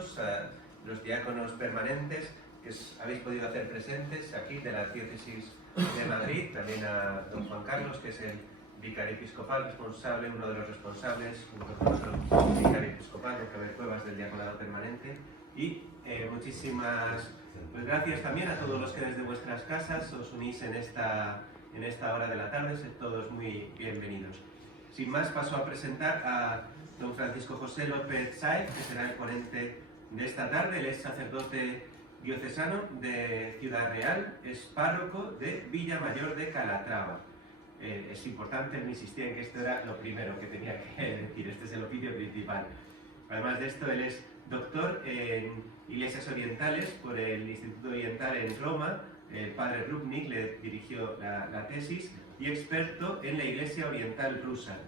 todos, a los diáconos permanentes que habéis podido hacer presentes aquí de la Diócesis de Madrid, también a don Juan Carlos, que es el vicario episcopal responsable, uno de los responsables, junto con otro vicario episcopal, don Javier Cuevas, del diaconado permanente, y muchísimas gracias también a todos los que desde vuestras casas os unís en esta hora de la tarde. Sed todos muy bienvenidos. Sin más, paso a presentar a don Francisco José López Sáez, que será el ponente de esta tarde. Él es sacerdote diocesano de Ciudad Real, es párroco de Villa Mayor de Calatrava. Es importante, él me insistía en que esto era lo primero que tenía que decir, este es el oficio principal. Además de esto, él es doctor en Iglesias Orientales por el Instituto Oriental en Roma. El padre Rupnik le dirigió la tesis, y experto en la Iglesia Oriental rusa.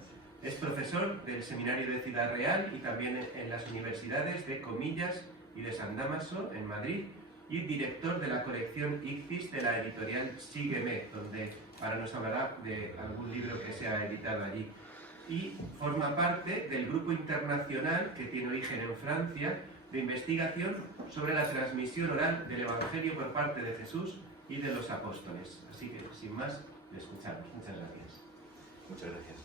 Es profesor del Seminario de Ciudad Real y también en las universidades de Comillas y de San Dámaso en Madrid, y director de la colección Ichthys de la editorial Sígueme, donde ahora nos hablará de algún libro que se ha editado allí. Y forma parte del grupo internacional que tiene origen en Francia de investigación sobre la transmisión oral del Evangelio por parte de Jesús y de los apóstoles. Así que, sin más, le escuchamos. Muchas gracias. Muchas gracias.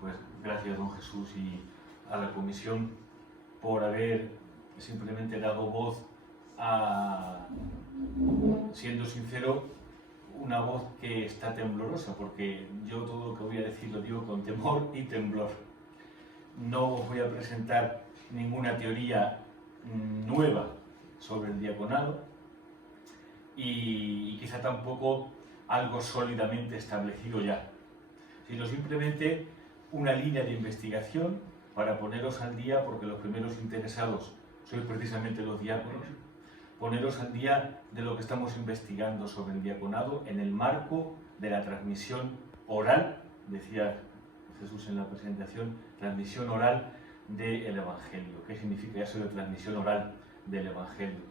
Pues gracias, don Jesús, y a la comisión por haber simplemente dado voz a, siendo sincero, una voz que está temblorosa, porque yo todo lo que voy a decir lo digo con temor y temblor. No os voy a presentar ninguna teoría nueva sobre el diaconado y quizá tampoco algo sólidamente establecido ya, sino simplemente una línea de investigación para poneros al día, porque los primeros interesados sois precisamente los diáconos, poneros al día de lo que estamos investigando sobre el diaconado en el marco de la transmisión oral, decía Jesús en la presentación, transmisión oral del Evangelio. ¿Qué significa eso de transmisión oral del Evangelio?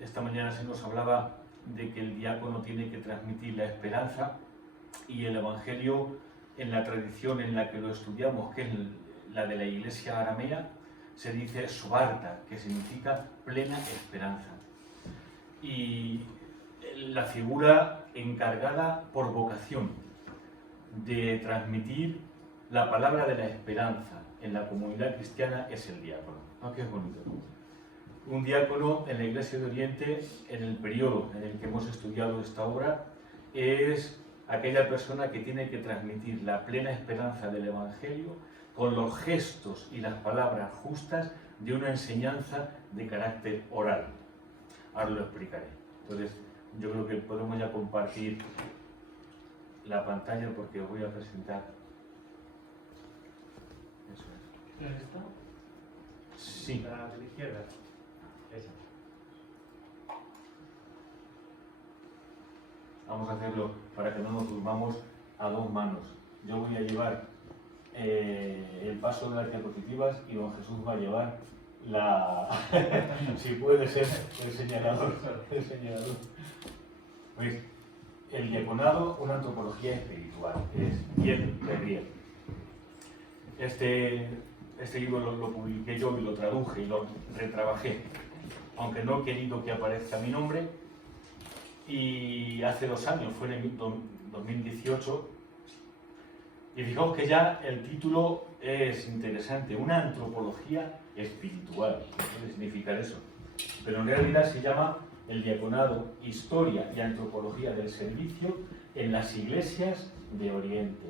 Esta mañana se nos hablaba de que el diácono tiene que transmitir la esperanza, y el Evangelio, en la tradición en la que lo estudiamos, que es la de la Iglesia aramea, se dice Sobarta, que significa plena esperanza. Y la figura encargada por vocación de transmitir la palabra de la esperanza en la comunidad cristiana es el diácono. ¿No? Qué bonito, ¿no? Un diácono en la Iglesia de Oriente, en el periodo en el que hemos estudiado esta obra, es aquella persona que tiene que transmitir la plena esperanza del Evangelio con los gestos y las palabras justas de una enseñanza de carácter oral. Ahora lo explicaré. Entonces, yo creo que podemos ya compartir la pantalla, porque os voy a presentar. Eso es. ¿Es esto? Sí. La de la izquierda. Esa. Vamos a hacerlo para que no nos durmamos a dos manos. Yo voy a llevar el paso de las diapositivas y don Jesús va a llevar si puede ser, el señalador. ¿Veis? El diaconado, una antropología espiritual, es bien de bien. Este libro lo publiqué yo y lo traduje y lo retrabajé, aunque no he querido que aparezca mi nombre, y hace 2 años, fue en el 2018, y fijaos que ya el título es interesante, una antropología espiritual. ¿Qué puede significar eso? Pero en realidad se llama el diaconado, historia y antropología del servicio en las iglesias de Oriente.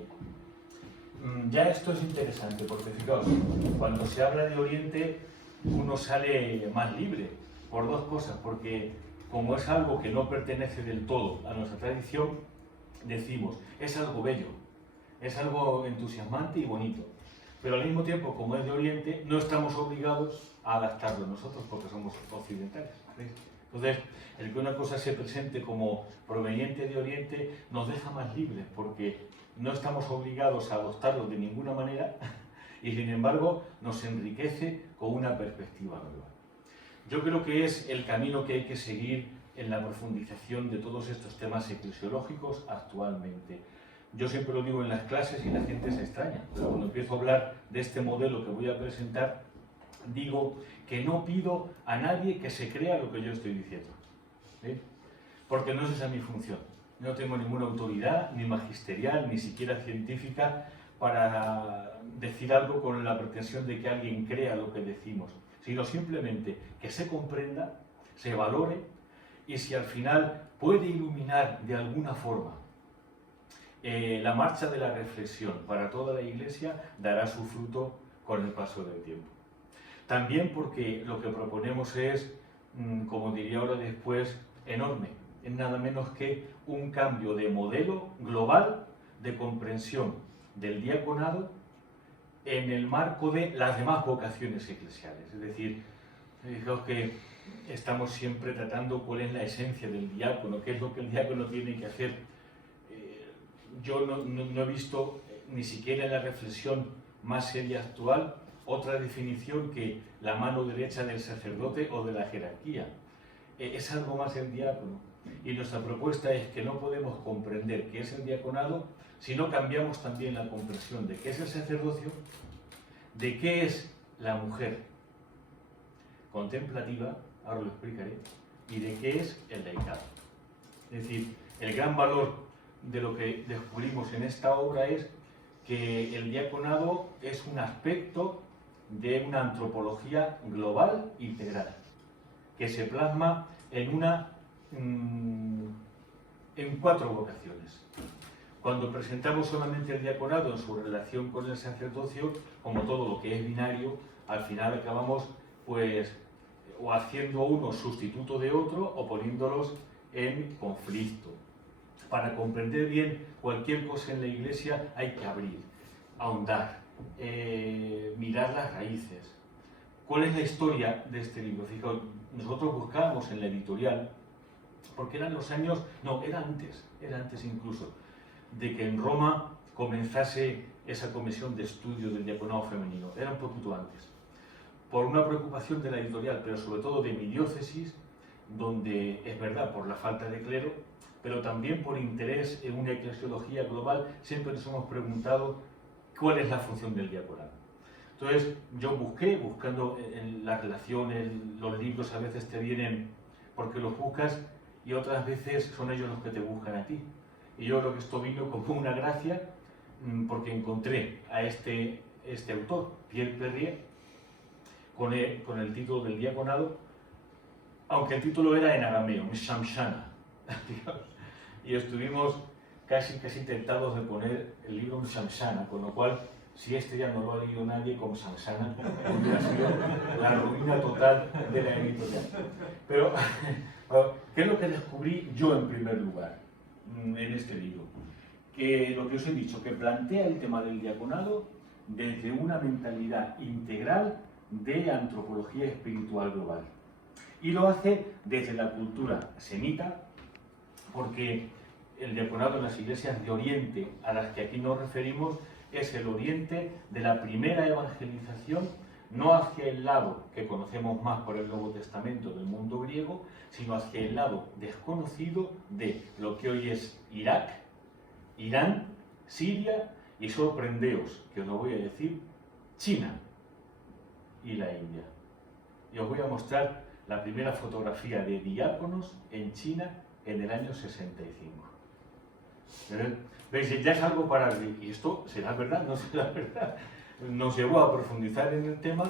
Ya esto es interesante, porque fijaos, cuando se habla de Oriente uno sale más libre, por 2 cosas, porque como es algo que no pertenece del todo a nuestra tradición, decimos, es algo bello, es algo entusiasmante y bonito, pero al mismo tiempo, como es de Oriente, no estamos obligados a adaptarlo nosotros porque somos occidentales. ¿Veis? Entonces, el que una cosa se presente como proveniente de Oriente nos deja más libres, porque no estamos obligados a adoptarlo de ninguna manera y, sin embargo, nos enriquece con una perspectiva nueva. Yo creo que es el camino que hay que seguir en la profundización de todos estos temas eclesiológicos actualmente. yo siempre lo digo en las clases y la gente se extraña, pero cuando empiezo a hablar de este modelo que voy a presentar, digo que no pido a nadie que se crea lo que yo estoy diciendo, ¿sí? Porque no es esa mi función. No tengo ninguna autoridad, ni magisterial, ni siquiera científica, para decir algo con la pretensión de que alguien crea lo que decimos, sino simplemente que se comprenda, se valore, y si al final puede iluminar de alguna forma la marcha de la reflexión para toda la Iglesia, dará su fruto con el paso del tiempo. También porque lo que proponemos es, como diría ahora después, enorme. Es nada menos que un cambio de modelo global de comprensión del diaconado en el marco de las demás vocaciones eclesiales. Es decir, fijaos que estamos siempre tratando cuál es la esencia del diácono, qué es lo que el diácono tiene que hacer. Yo no he visto ni siquiera en la reflexión más seria actual otra definición que la mano derecha del sacerdote o de la jerarquía. Es algo más el diácono. Y nuestra propuesta es que no podemos comprender qué es el diaconado si no cambiamos también la comprensión de qué es el sacerdocio, de qué es la mujer contemplativa, ahora lo explicaré, y de qué es el laicado. Es decir, el gran valor de lo que descubrimos en esta obra es que el diaconado es un aspecto de una antropología global integral, que se plasma en 4 vocaciones. Cuando presentamos solamente el diaconado en su relación con el sacerdocio, como todo lo que es binario, al final acabamos pues o haciendo uno sustituto de otro o poniéndolos en conflicto. Para comprender bien cualquier cosa en la Iglesia hay que abrir, ahondar, mirar las raíces. ¿Cuál es la historia de este libro? Fijaos, nosotros buscábamos en la editorial, porque eran los años, no, era antes incluso, de que en Roma comenzase esa comisión de estudio del diaconado femenino, era un poquito antes, por una preocupación de la editorial, pero sobre todo de mi diócesis, donde es verdad, por la falta de clero, pero también por interés en una eclesiología global, siempre nos hemos preguntado cuál es la función del diaconado. Entonces yo buscando en las relaciones, los libros a veces te vienen porque los buscas y otras veces son ellos los que te buscan a ti. Y yo creo que esto vino como una gracia porque encontré a este autor, Pierre Perrier, con el título del diaconado, aunque el título era en arameo, Mshamshana. Y estuvimos casi tentados de poner el libro Mshamshana, con lo cual, si este ya no lo ha leído nadie, con Mshamshana hubiera sido la ruina total de la editorial. Pero, ¿qué es lo que descubrí yo en primer lugar en este libro? Que lo que os he dicho, que plantea el tema del diaconado desde una mentalidad integral de antropología espiritual global. Y lo hace desde la cultura semita, porque el diaconado en las iglesias de Oriente, a las que aquí nos referimos, es el Oriente de la primera evangelización, no hacia el lado que conocemos más por el Nuevo Testamento del mundo griego, sino hacia el lado desconocido de lo que hoy es Irak, Irán, Siria y, sorprendeos, que os lo voy a decir, China y la India. Y os voy a mostrar la primera fotografía de diáconos en China en el año 65. ¿Veis? Ya es algo para... ¿Y esto será verdad? ¿No será verdad? Nos llevó a profundizar en el tema.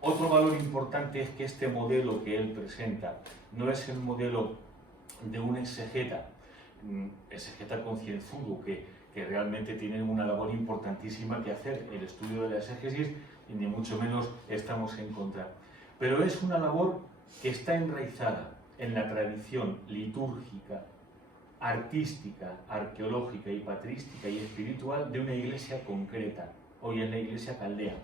Otro valor importante es que este modelo que él presenta no es el modelo de un exegeta concienzudo que realmente tiene una labor importantísima que hacer, el estudio de la exégesis, y ni mucho menos estamos en contra. Pero es una labor que está enraizada en la tradición litúrgica, artística, arqueológica y patrística y espiritual de una iglesia concreta, hoy en la iglesia caldea.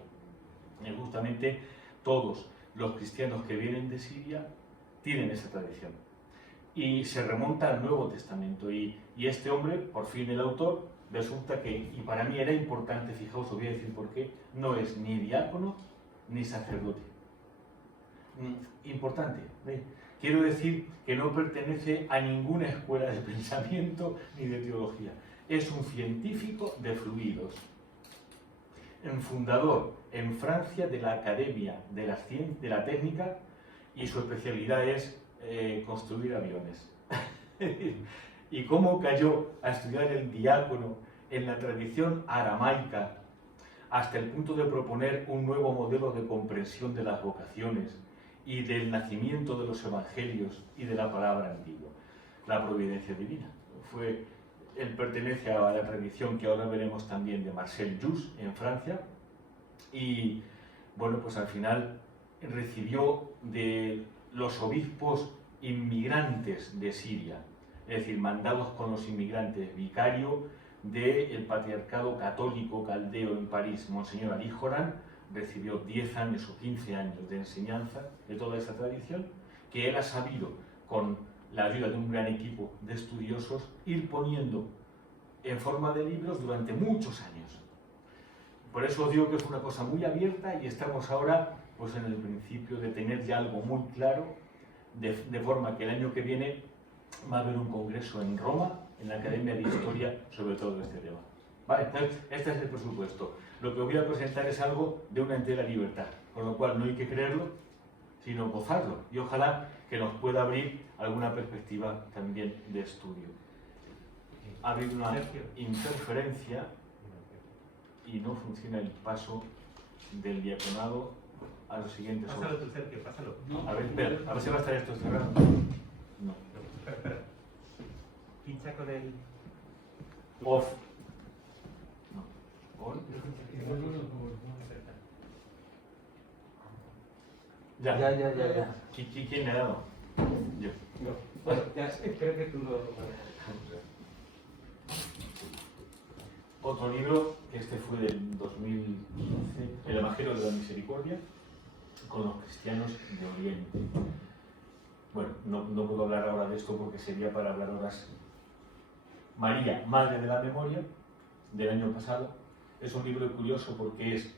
Y justamente todos los cristianos que vienen de Siria tienen esa tradición. Y se remonta al Nuevo Testamento. Y este hombre, por fin el autor, resulta que, y para mí era importante, fijaos, os voy a decir por qué, no es ni diácono ni sacerdote. Importante, ¿eh? Quiero decir que no pertenece a ninguna escuela de pensamiento ni de teología. es un científico de fluidos, un fundador en Francia de la Academia de la Técnica, y su especialidad es construir aviones. Y cómo cayó a estudiar el diácono en la tradición aramaica hasta el punto de proponer un nuevo modelo de comprensión de las vocaciones y del nacimiento de los evangelios y de la palabra antigua, la providencia divina. Él pertenece a la tradición que ahora veremos también de Marcel Jus en Francia, y bueno, pues al final recibió de los obispos inmigrantes de Siria, es decir, mandados con los inmigrantes, vicario del Patriarcado Católico Caldeo en París, Monseñor Ali Joran, recibió 10 años o 15 años de enseñanza de toda esa tradición, que él ha sabido, con la ayuda de un gran equipo de estudiosos, ir poniendo en forma de libros durante muchos años. Por eso os digo que fue una cosa muy abierta, y estamos ahora pues en el principio de tener ya algo muy claro, de forma que el año que viene va a haber un congreso en Roma, en la Academia de Historia, sobre todo este tema. Vale, entonces, este es el presupuesto. Lo que os voy a presentar es algo de una entera libertad, con lo cual no hay que creerlo, sino gozarlo, y ojalá que nos pueda abrir alguna perspectiva también de estudio. Ha habido una interferencia y no funciona el paso del diaconado a los siguientes. Pásalo tú, Sergio, pásalo. A ver, espera, a ver si va a estar esto cerrado. No. Espera. Pincha con el... Off. No. On. Ya. ¿Quién le ha dado? Yo. Bueno, ya creo que tú lo... Otro libro, que este fue del 2015, El Evangelio de la Misericordia, con los cristianos de Oriente. Bueno, no puedo hablar ahora de esto porque sería para hablar horas. María, Madre de la Memoria, del año pasado, es un libro curioso porque es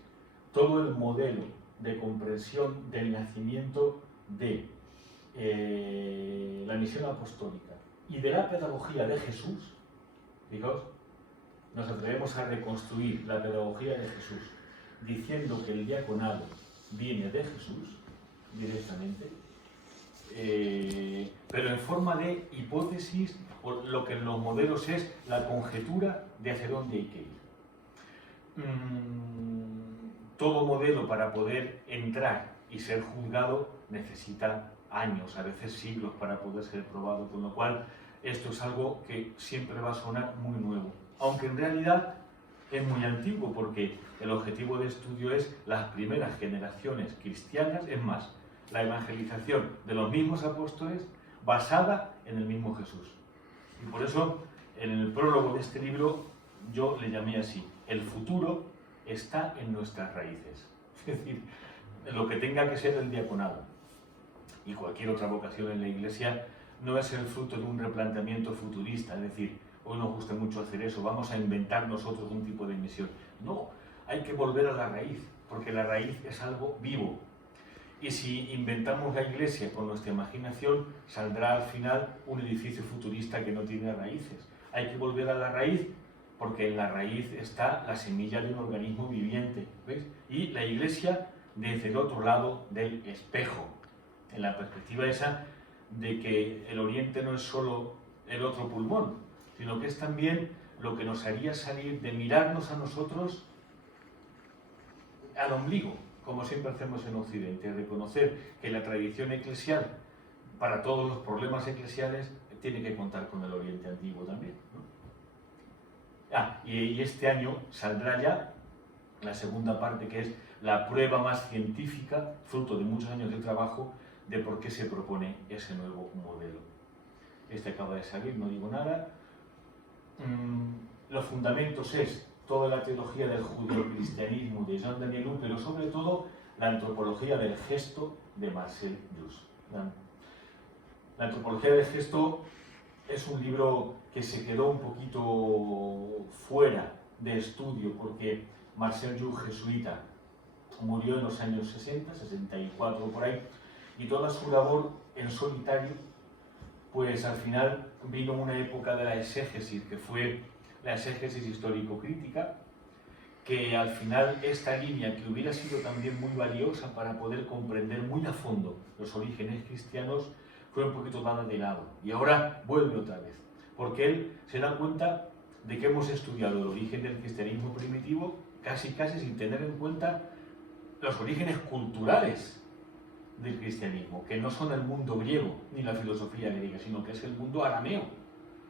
todo el modelo de comprensión del nacimiento de la misión apostólica y de la pedagogía de Jesús. Fijaos, nos atrevemos a reconstruir la pedagogía de Jesús diciendo que el diaconado viene de Jesús directamente, pero en forma de hipótesis, o lo que en los modelos es la conjetura de hacia dónde hay que ir. Todo modelo, para poder entrar y ser juzgado, necesita años, a veces siglos, para poder ser probado, con lo cual esto es algo que siempre va a sonar muy nuevo, aunque en realidad es muy antiguo, porque el objetivo de estudio es las primeras generaciones cristianas, es más, la evangelización de los mismos apóstoles basada en el mismo Jesús. Y por eso, en el prólogo de este libro, yo le llamé así: el futuro está en nuestras raíces. Es decir, lo que tenga que ser el diaconado y cualquier otra vocación en la Iglesia no es el fruto de un replanteamiento futurista, es decir, hoy nos gusta mucho hacer eso, vamos a inventar nosotros un tipo de misión. No, hay que volver a la raíz, porque la raíz es algo vivo. Y si inventamos la Iglesia con nuestra imaginación, saldrá al final un edificio futurista que no tiene raíces. Hay que volver a la raíz, porque en la raíz está la semilla de un organismo viviente, ¿veis? Y la Iglesia desde el otro lado del espejo, en la perspectiva esa de que el Oriente no es solo el otro pulmón, sino que es también lo que nos haría salir de mirarnos a nosotros al ombligo, como siempre hacemos en Occidente, reconocer que la tradición eclesial, para todos los problemas eclesiales, tiene que contar con el Oriente Antiguo también, ¿no? Y este año saldrá ya la segunda parte, que es la prueba más científica, fruto de muchos años de trabajo, de por qué se propone ese nuevo modelo. Este acaba de salir, no digo nada. Los fundamentos es toda la teología del judeocristianismo de Jean Danielou, pero sobre todo la antropología del gesto de Marcel Jus. La antropología del gesto es un libro que se quedó un poquito fuera de estudio porque Marcel Jus, jesuita, murió en los años 60, 64 por ahí, y toda su labor en solitario, pues al final vino una época de la exégesis que fue la exégesis histórico-crítica, que al final esta línea, que hubiera sido también muy valiosa para poder comprender muy a fondo los orígenes cristianos, fue un poquito dada de lado. Y ahora vuelve otra vez, porque él se da cuenta de que hemos estudiado el origen del cristianismo primitivo casi sin tener en cuenta los orígenes culturales del cristianismo, que no son el mundo griego ni la filosofía griega, sino que es el mundo arameo.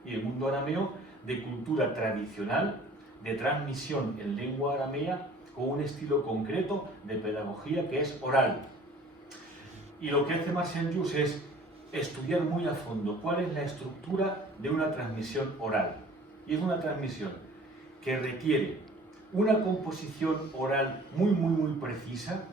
Y el mundo arameo de cultura tradicional, de transmisión en lengua aramea, con un estilo concreto de pedagogía que es oral. Y lo que hace Marcel Jus es estudiar muy a fondo cuál es la estructura de una transmisión oral. Y es una transmisión que requiere una composición oral muy precisa.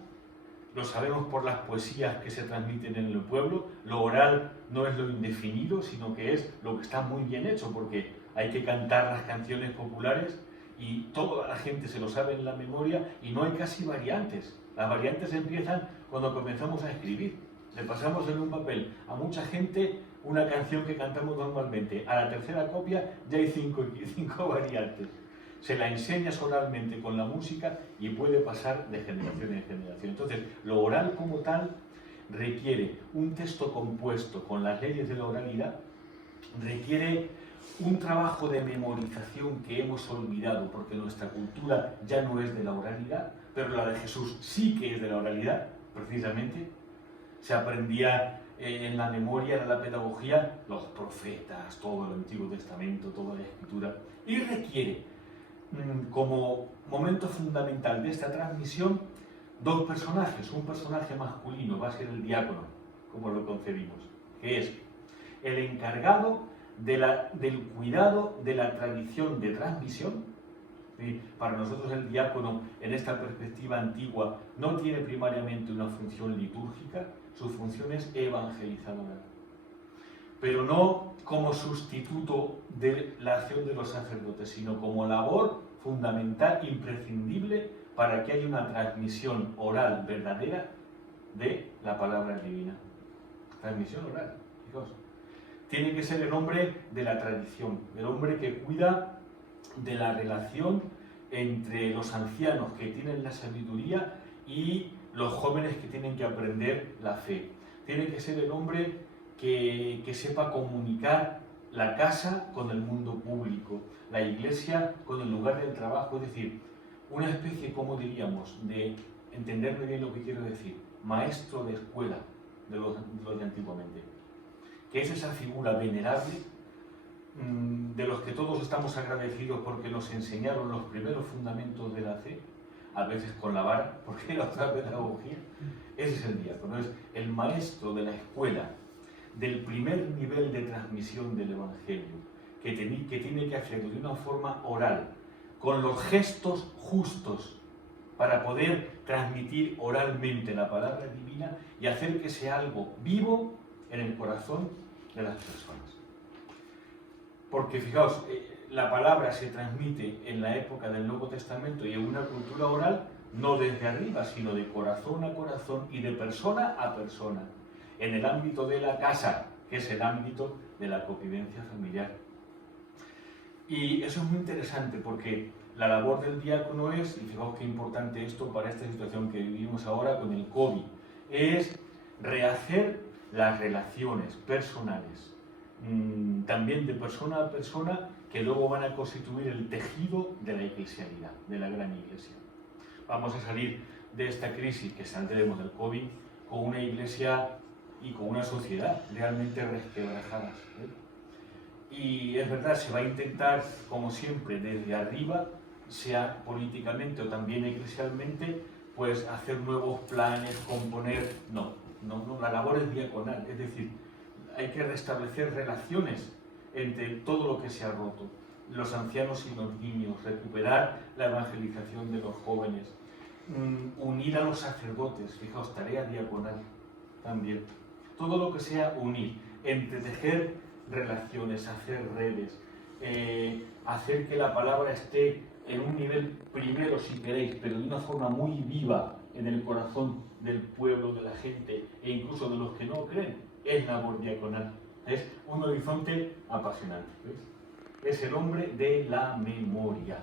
Lo sabemos por las poesías que se transmiten en el pueblo. Lo oral no es lo indefinido, sino que es lo que está muy bien hecho, porque hay que cantar las canciones populares y toda la gente se lo sabe en la memoria y no hay casi variantes. Las variantes empiezan cuando comenzamos a escribir. Le pasamos en un papel a mucha gente una canción que cantamos normalmente. A la tercera copia ya hay cinco variantes. Se la enseñas oralmente con la música y puede pasar de generación en generación. Entonces, lo oral como tal requiere un texto compuesto con las leyes de la oralidad, requiere un trabajo de memorización que hemos olvidado porque nuestra cultura ya no es de la oralidad, pero la de Jesús sí que es de la oralidad, precisamente. Se aprendía en la memoria, en la pedagogía, los profetas, todo el Antiguo Testamento, toda la Escritura, y requiere como momento fundamental de esta transmisión dos personajes. Un personaje masculino va a ser el diácono, como lo concebimos, que es el encargado del cuidado de la tradición de transmisión. ¿Sí? Para nosotros el diácono, en esta perspectiva antigua, no tiene primariamente una función litúrgica, su función es evangelizadora, pero no como sustituto de la acción de los sacerdotes, sino como labor fundamental, imprescindible, para que haya una transmisión oral verdadera de la palabra divina. Transmisión oral, fijaos. Tiene que ser el hombre de la tradición, el hombre que cuida de la relación entre los ancianos que tienen la sabiduría y los jóvenes que tienen que aprender la fe. Tiene que ser el hombre que sepa comunicar la casa con el mundo público, la iglesia con el lugar del trabajo, es decir, una especie, como diríamos, de entenderme bien lo que quiero decir, maestro de escuela de los de antiguamente, que es esa figura venerable de los que todos estamos agradecidos porque nos enseñaron los primeros fundamentos de la fe, a veces con la vara, porque era otra pedagogía. Ese es el diácono, es el maestro de la escuela, del primer nivel de transmisión del Evangelio, que tiene que hacerlo de una forma oral, con los gestos justos, para poder transmitir oralmente la palabra divina y hacer que sea algo vivo en el corazón de las personas. Porque fijaos, la palabra se transmite en la época del Nuevo Testamento y en una cultura oral, no desde arriba, sino de corazón a corazón y de persona a persona, en el ámbito de la casa, que es el ámbito de la convivencia familiar. Y eso es muy interesante porque la labor del diácono es, y fijaos qué importante esto para esta situación que vivimos ahora con el COVID, es rehacer las relaciones personales, también de persona a persona, que luego van a constituir el tejido de la eclesialidad, de la gran iglesia. Vamos a salir de esta crisis, que saldremos del COVID, con una iglesia y con una sociedad realmente resquebrajadas. Y es verdad, se va a intentar, como siempre, desde arriba, sea políticamente o también eclesialmente, pues hacer nuevos planes, componer. No, la labor es diaconal, es decir, hay que restablecer relaciones entre todo lo que se ha roto, los ancianos y los niños, recuperar la evangelización de los jóvenes, unir a los sacerdotes, fijaos, tarea diaconal también. Todo lo que sea unir, entretejer relaciones, hacer redes, hacer que la palabra esté en un nivel primero, si queréis, pero de una forma muy viva en el corazón del pueblo, de la gente e incluso de los que no creen, es labor diaconal. Es un horizonte apasionante. ¿Veis? es el hombre de la memoria,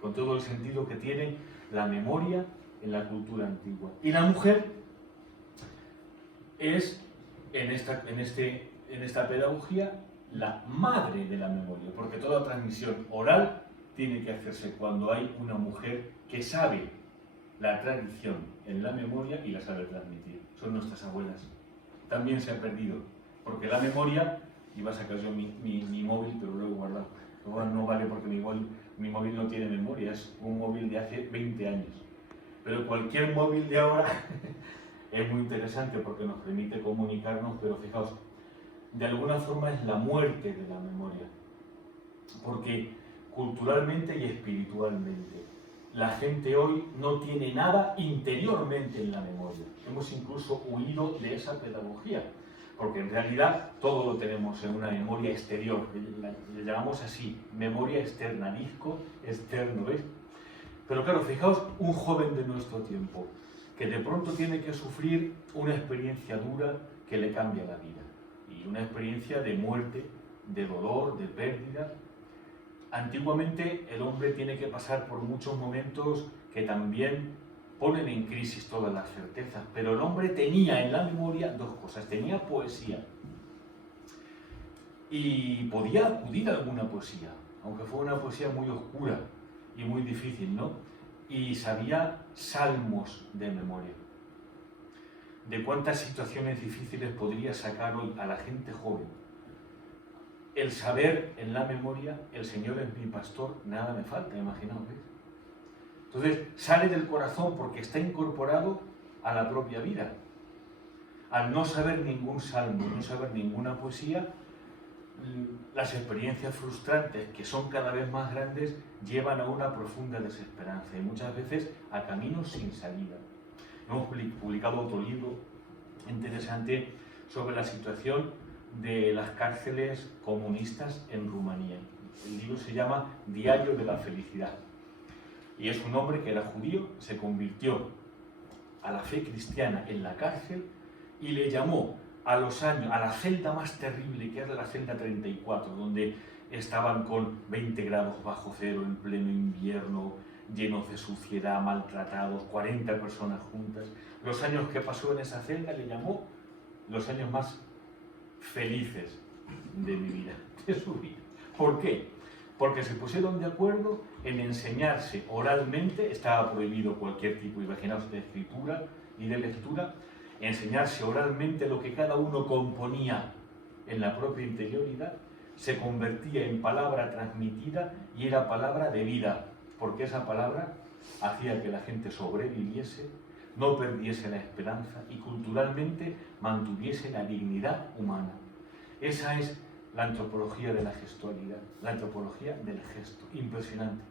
con todo el sentido que tiene la memoria en la cultura antigua. Y la mujer es, en esta pedagogía, la madre de la memoria, porque toda transmisión oral tiene que hacerse cuando hay una mujer que sabe la tradición en la memoria y la sabe transmitir. Son nuestras abuelas. También se ha perdido, porque la memoria, iba a sacar yo mi móvil, pero luego guardado. Luego no vale porque mi móvil no tiene memoria, es un móvil de hace 20 años. Pero cualquier móvil de ahora es muy interesante porque nos permite comunicarnos, pero fijaos, de alguna forma es la muerte de la memoria, porque culturalmente y espiritualmente la gente hoy no tiene nada interiormente en la memoria. Hemos incluso huido de esa pedagogía, porque en realidad todo lo tenemos en una memoria exterior, le llamamos así, memoria externa, disco externo, ¿ves? Pero claro, fijaos, un joven de nuestro tiempo, que de pronto tiene que sufrir una experiencia dura que le cambia la vida, y una experiencia de muerte, de dolor, de pérdida. Antiguamente el hombre tiene que pasar por muchos momentos que también ponen en crisis todas las certezas, pero el hombre tenía en la memoria dos cosas: tenía poesía y podía acudir a alguna poesía, aunque fuera una poesía muy oscura y muy difícil, ¿no? Y sabía salmos de memoria. ¿De cuántas situaciones difíciles podría sacar hoy a la gente joven el saber en la memoria, el Señor es mi pastor, nada me falta? Imaginaos, ¿ves? Entonces sale del corazón porque está incorporado a la propia vida. Al no saber ningún salmo, no saber ninguna poesía, las experiencias frustrantes, que son cada vez más grandes, llevan a una profunda desesperanza y muchas veces a caminos sin salida. Hemos publicado otro libro interesante sobre la situación de las cárceles comunistas en Rumanía. El libro se llama Diario de la Felicidad. Y es un hombre que era judío, se convirtió a la fe cristiana en la cárcel y le llamó a los años, a la celda más terrible, que era la celda 34, donde estaban con 20 grados bajo cero en pleno invierno, llenos de suciedad, maltratados, 40 personas juntas. Los años que pasó en esa celda le llamó los años más felices de mi vida, de su vida. ¿Por qué? Porque se pusieron de acuerdo en enseñarse oralmente, estaba prohibido cualquier tipo, imaginaos, de escritura y de lectura, enseñarse oralmente lo que cada uno componía en la propia interioridad, se convertía en palabra transmitida y era palabra de vida, porque esa palabra hacía que la gente sobreviviese, no perdiese la esperanza y culturalmente mantuviese la dignidad humana. Esa es la antropología de la gestualidad, la antropología del gesto, impresionante.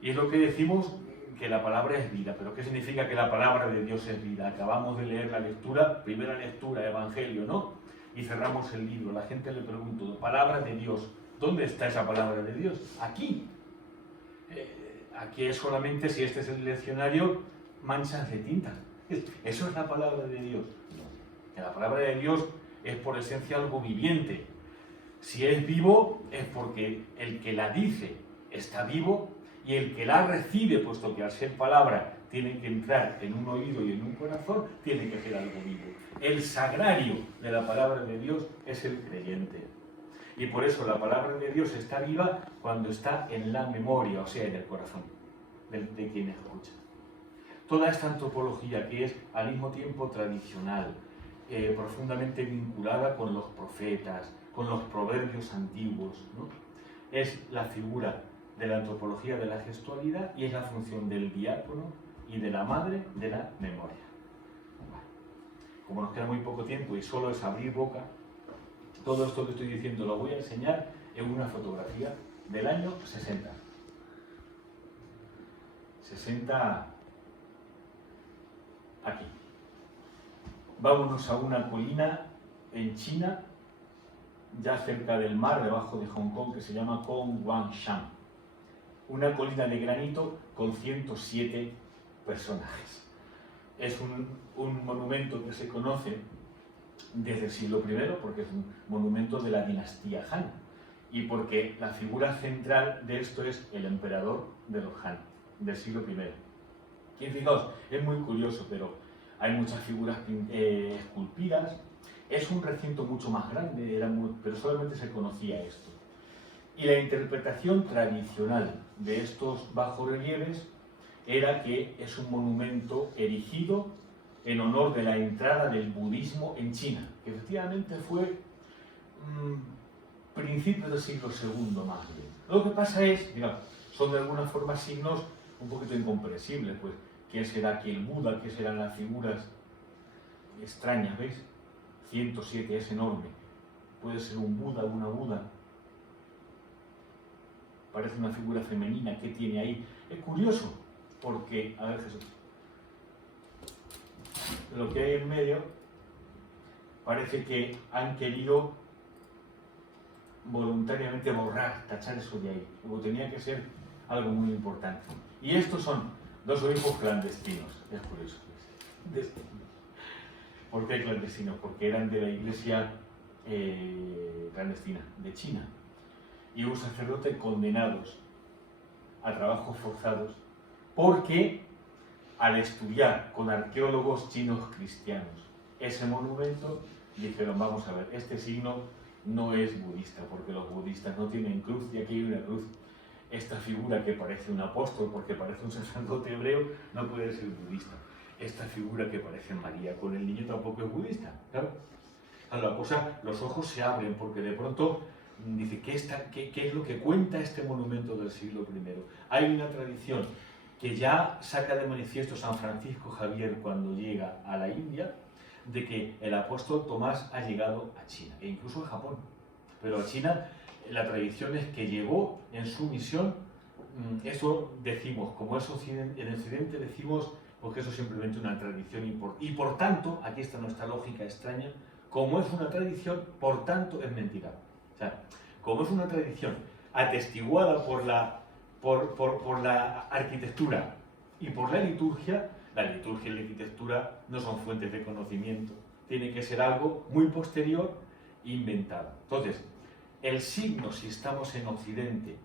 Y es lo que decimos, que la palabra es vida, pero ¿qué significa que la palabra de Dios es vida? Acabamos de leer la lectura, primera lectura, Evangelio, ¿no? Y cerramos el libro. La gente le pregunta, palabra de Dios, ¿dónde está esa palabra de Dios? Aquí. Aquí es solamente, si este es el leccionario, manchas de tinta. Eso es la palabra de Dios. Que la palabra de Dios es por esencia algo viviente. Si es vivo, es porque el que la dice está vivo y el que la recibe, puesto que al ser palabra tiene que entrar en un oído y en un corazón, tiene que ser algo vivo. El sagrario de la palabra de Dios es el creyente. Y por eso la palabra de Dios está viva cuando está en la memoria, o sea, en el corazón de quien escucha. Toda esta antropología que es al mismo tiempo tradicional, profundamente vinculada con los profetas, con los proverbios antiguos, ¿no? Es la figura de la antropología de la gestualidad y es la función del diácono y de la madre de la memoria. Como nos queda muy poco tiempo y solo es abrir boca, todo esto que estoy diciendo lo voy a enseñar en una fotografía del año 60. 60 aquí. Vámonos a una colina en China, ya cerca del mar, debajo de Hong Kong, que se llama Kongwangshan. Una colina de granito con 107 personajes. Es un monumento que se conoce desde el siglo I, porque es un monumento de la dinastía Han. y porque la figura central de esto es el emperador de los Han, del siglo I. Y fijaos, es muy curioso, pero hay muchas figuras esculpidas. Es un recinto mucho más grande, pero solamente se conocía esto. Y la interpretación tradicional de estos bajorrelieves era que es un monumento erigido en honor de la entrada del budismo en China, que efectivamente fue principios del siglo II más bien. Lo que pasa es, digamos, son de alguna forma signos un poquito incomprensibles, pues, ¿quién será aquí el Buda? ¿Qué serán las figuras extrañas? ¿Veis? 107 es enorme. Puede ser un Buda, una Buda. Parece una figura femenina. ¿Qué tiene ahí? Es curioso, porque, a ver Jesús, lo que hay en medio parece que han querido voluntariamente borrar, tachar eso de ahí. Luego tenía que ser algo muy importante. Y estos son dos obispos clandestinos. Es curioso. ¿Por qué clandestinos? Porque eran de la iglesia clandestina de China. Y un sacerdote condenados a trabajos forzados porque al estudiar con arqueólogos chinos cristianos ese monumento, dijeron, vamos a ver, este signo no es budista, porque los budistas no tienen cruz y aquí hay una cruz. Esta figura que parece un apóstol porque parece un sacerdote hebreo no puede ser budista. Esta figura que parece María con el niño tampoco es budista, ¿claro? La cosa, los ojos se abren porque de pronto dice, ¿qué es lo que cuenta este monumento del siglo I? Hay una tradición que ya saca de manifiesto San Francisco Javier cuando llega a la India, de que el apóstol Tomás ha llegado a China, e incluso a Japón. Pero a China, la tradición es que llegó en su misión, eso decimos, como es en Occidente decimos, porque eso es simplemente una tradición y por tanto, aquí está nuestra lógica extraña, como es una tradición, por tanto es mentira. O sea, como es una tradición atestiguada por la arquitectura y por la liturgia y la arquitectura no son fuentes de conocimiento, tiene que ser algo muy posterior, inventado. Entonces, el signo, si estamos en Occidente,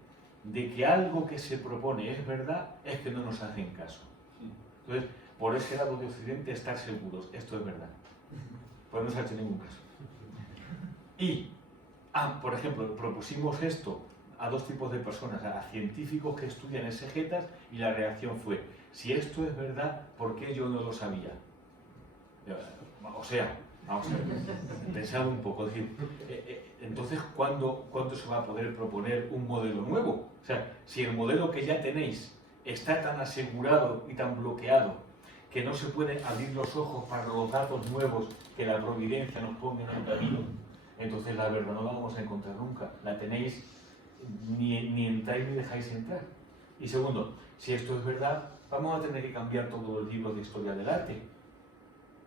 de que algo que se propone es verdad, es que no nos hacen caso. Entonces, por ese lado de Occidente, estar seguros, esto es verdad. Pues no se ha hecho ningún caso. Y, por ejemplo, propusimos esto a dos tipos de personas, a científicos que estudian exegetas, y la reacción fue, si esto es verdad, ¿por qué yo no lo sabía? O sea, vamos a ver, pensad un poco, es decir, entonces, ¿cuándo se va a poder proponer un modelo nuevo? O sea, si el modelo que ya tenéis está tan asegurado y tan bloqueado que no se pueden abrir los ojos para los datos nuevos que la providencia nos pone en el camino, entonces la verdad no la vamos a encontrar nunca. La tenéis, ni entráis ni dejáis entrar. Y segundo, si esto es verdad, vamos a tener que cambiar todos los libros de historia del arte.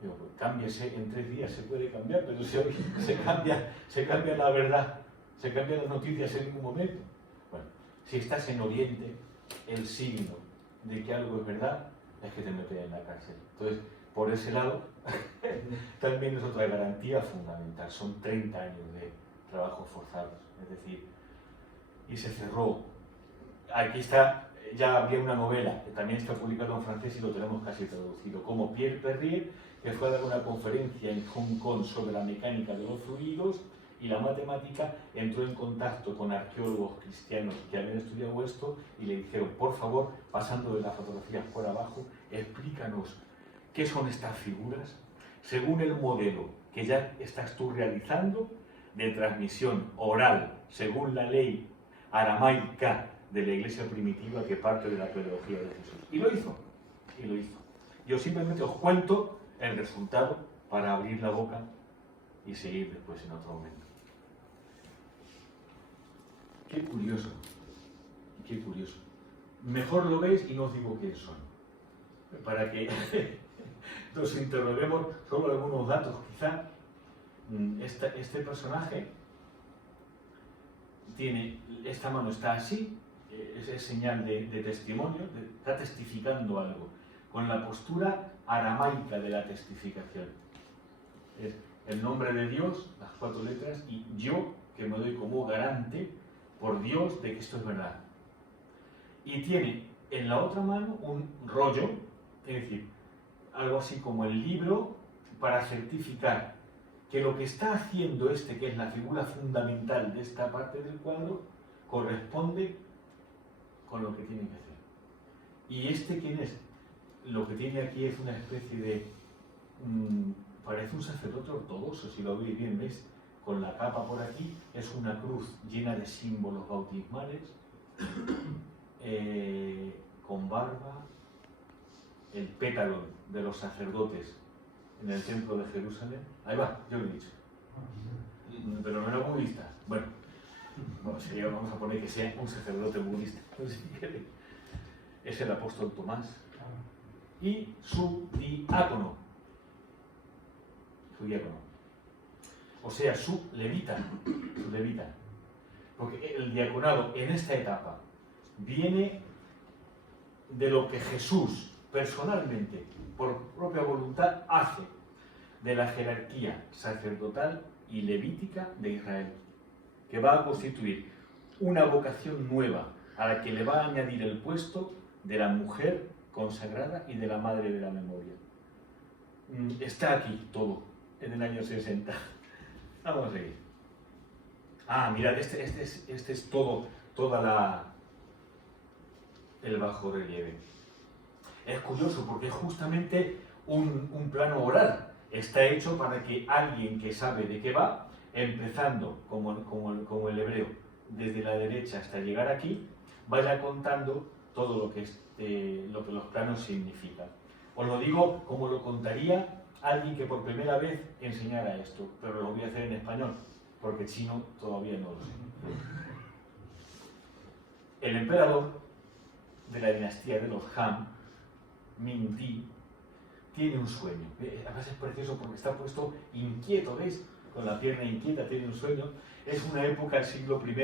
Digo, pues, cámbiese en 3 días, se puede cambiar, pero si hoy se cambia la verdad, se cambian las noticias en ningún momento. Bueno, si estás en Oriente, el signo de que algo es verdad es que te meten en la cárcel. Entonces, por ese lado, también es otra garantía fundamental. Son 30 años de trabajos forzados, es decir, y se cerró. Aquí está, ya había una novela, que también está publicada en francés y lo tenemos casi traducido, como Pierre Perrier, que fue a dar una conferencia en Hong Kong sobre la mecánica de los fluidos y la matemática, entró en contacto con arqueólogos cristianos que habían estudiado esto y le dijeron, por favor, pasando de las fotografías por abajo, explícanos qué son estas figuras, según el modelo que ya estás tú realizando de transmisión oral, según la ley aramaica de la iglesia primitiva que parte de la pedagogía de Jesús. Y lo hizo. Yo simplemente os cuento el resultado para abrir la boca y seguir después en otro momento. Qué curioso, qué curioso. Mejor lo veis y no os digo quién son, para que nos interroguemos sobre algunos datos. Quizá este personaje tiene, esta mano está así, es señal de testimonio, está testificando algo, con la postura aramaica de la testificación. Es el nombre de Dios, las 4 letras, y yo, que me doy como garante por Dios de que esto es verdad. Y tiene en la otra mano un rollo, es decir, algo así como el libro para certificar que lo que está haciendo este, que es la figura fundamental de esta parte del cuadro, corresponde con lo que tiene que hacer. ¿Y este quién es? Lo que tiene aquí es una especie de... parece un sacerdote ortodoxo, si lo veis bien, ¿veis? Con la capa por aquí, es una cruz llena de símbolos bautismales, con barba, el pétalo de los sacerdotes en el templo de Jerusalén. Ahí va, yo lo he dicho. Pero no era budista. Bueno, vamos a poner que sea un sacerdote budista. Es el apóstol Tomás. Y su diácono. O sea, su levita. Porque el diaconado en esta etapa viene de lo que Jesús personalmente, por propia voluntad, hace de la jerarquía sacerdotal y levítica de Israel, que va a constituir una vocación nueva a la que le va a añadir el puesto de la mujer consagrada y de la madre de la memoria. Está aquí todo, en el año 60. Vamos a seguir. Mirad, este es el bajo relieve. Es curioso porque es justamente un plano oral. Está hecho para que alguien que sabe de qué va, empezando como el hebreo, desde la derecha hasta llegar aquí, vaya contando todo lo que los planos significan. Os lo digo como lo contaría alguien que por primera vez enseñara esto, pero lo voy a hacer en español, porque chino todavía no lo sé. El emperador de la dinastía de los Han, Ming Di, tiene un sueño. Además es precioso porque está puesto inquieto, ¿veis? Con la pierna inquieta, tiene un sueño. Es una época, el siglo I,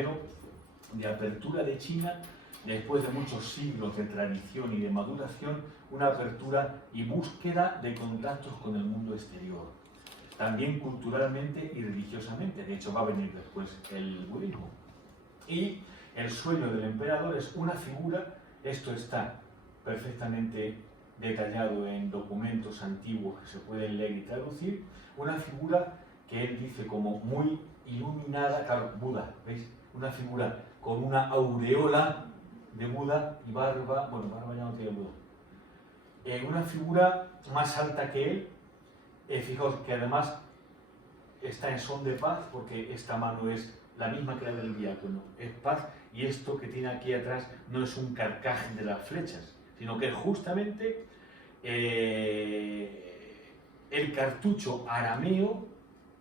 de apertura de China, después de muchos siglos de tradición y de maduración, una apertura y búsqueda de contactos con el mundo exterior. También culturalmente y religiosamente. De hecho, va a venir después el budismo. Y el sueño del emperador es una figura, esto está perfectamente detallado en documentos antiguos que se pueden leer y traducir, una figura que él dice como muy iluminada, claro, Buda, ¿veis? Una figura con una aureola de Buda y barba, bueno, barba ya no tiene Buda. Una figura más alta que él, fijaos que además está en son de paz porque esta mano es la misma que la del diácono, es paz, y esto que tiene aquí atrás no es un carcaj de las flechas, sino que es justamente el cartucho arameo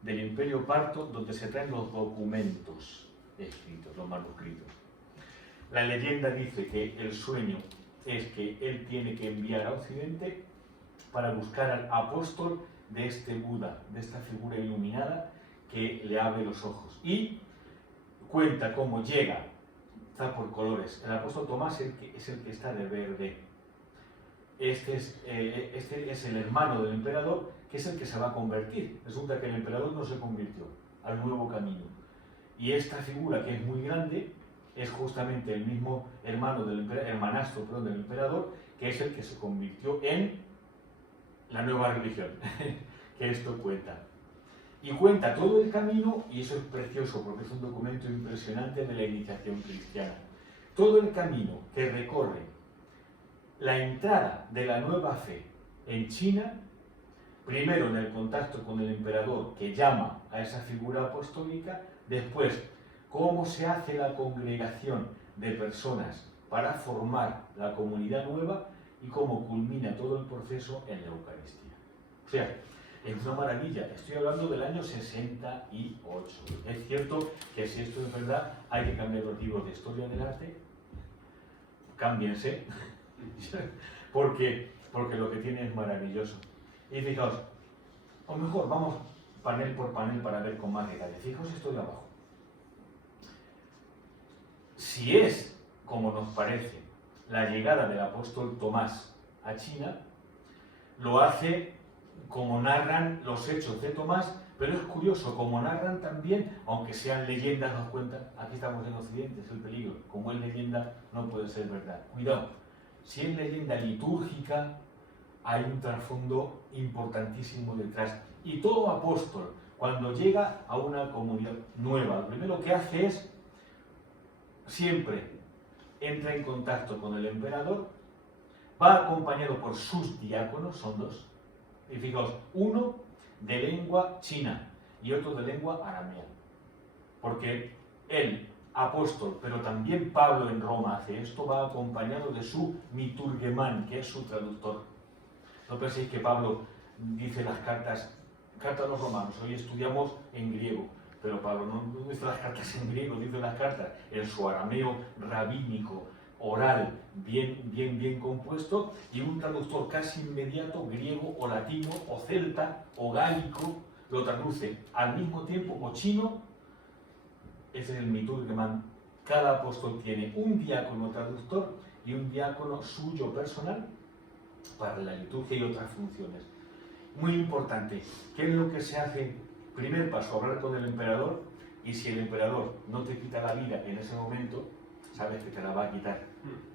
del Imperio Parto donde se traen los documentos escritos, los manuscritos. La leyenda dice que el sueño es que él tiene que enviar a Occidente para buscar al apóstol de este Buda, de esta figura iluminada que le abre los ojos. Y cuenta cómo llega, está por colores. El apóstol Tomás es el que está de verde. Este es el hermano del emperador, que es el que se va a convertir. Resulta que el emperador no se convirtió al nuevo camino. Y esta figura, que es muy grande, es justamente el mismo hermanastro del emperador, que es el que se convirtió en la nueva religión, que esto cuenta. Y cuenta todo el camino, y eso es precioso porque es un documento impresionante de la iniciación cristiana. Todo el camino que recorre la entrada de la nueva fe en China, primero en el contacto con el emperador que llama a esa figura apostólica, después cómo se hace la congregación de personas para formar la comunidad nueva y cómo culmina todo el proceso en la Eucaristía. O sea, es una maravilla. Estoy hablando del año 68. Es cierto que si esto es verdad, hay que cambiar los libros de historia del arte. Cámbiense. porque lo que tiene es maravilloso. Y fijaos, o mejor, vamos panel por panel para ver con más detalle. Fijaos esto de abajo. Si es, como nos parece, la llegada del apóstol Tomás a China, lo hace como narran los hechos de Tomás, pero es curioso, como narran también, aunque sean leyendas, nos cuentan, aquí estamos en Occidente, es el peligro, como es leyenda no puede ser verdad. Cuidado, si es leyenda litúrgica, hay un trasfondo importantísimo detrás. Y todo apóstol, cuando llega a una comunidad nueva, lo primero que hace es, siempre entra en contacto con el emperador, va acompañado por sus diáconos, son dos, y fijaos, uno de lengua china y otro de lengua aramea. Porque el apóstol, pero también Pablo en Roma hace esto, va acompañado de su miturgemán, que es su traductor. No penséis que Pablo dice las cartas a los romanos, hoy estudiamos en griego, pero Pablo no dice las cartas en griego, dice las cartas en su arameo rabínico, oral, bien compuesto, y un traductor casi inmediato, griego o latino o celta o gálico, lo traduce al mismo tiempo, o chino. Ese es el miturgemán. Cada apóstol tiene un diácono traductor y un diácono suyo personal para la liturgia y otras funciones. Muy importante, ¿qué es lo que se hace? Primer paso, hablar con el emperador, y si el emperador no te quita la vida en ese momento, sabes que te la va a quitar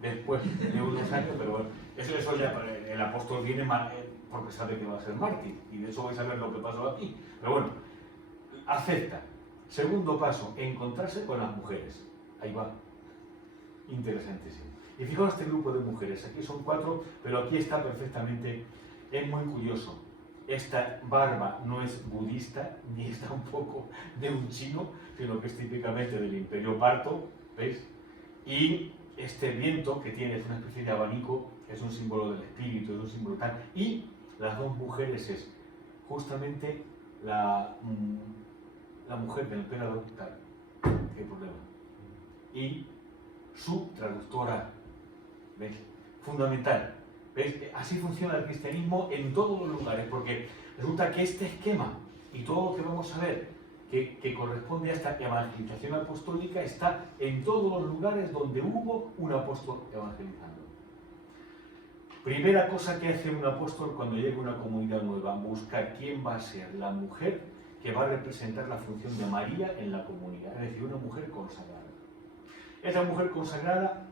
después de unos años, pero bueno, eso ya el apóstol viene porque sabe que va a ser mártir, y de eso vais a ver lo que pasó aquí. Pero bueno, acepta. Segundo paso, encontrarse con las mujeres. Ahí va. Interesantísimo. Y fijaos este grupo de mujeres, aquí son 4, pero aquí está perfectamente, es muy curioso. Esta barba no es budista, ni está tampoco de un chino, sino que es típicamente del Imperio Parto, ¿veis? Y este viento que tiene es una especie de abanico, es un símbolo del espíritu, es un símbolo tal. Y las dos mujeres es justamente la mujer del emperador, tal, qué problema. Y su traductora, ¿veis? Fundamental. ¿Veis? Así funciona el cristianismo en todos los lugares, porque resulta que este esquema y todo lo que vamos a ver que corresponde a esta evangelización apostólica está en todos los lugares donde hubo un apóstol evangelizando. Primera cosa que hace un apóstol cuando llega a una comunidad nueva, buscar quién va a ser la mujer que va a representar la función de María en la comunidad, es decir, una mujer consagrada. Esa mujer consagrada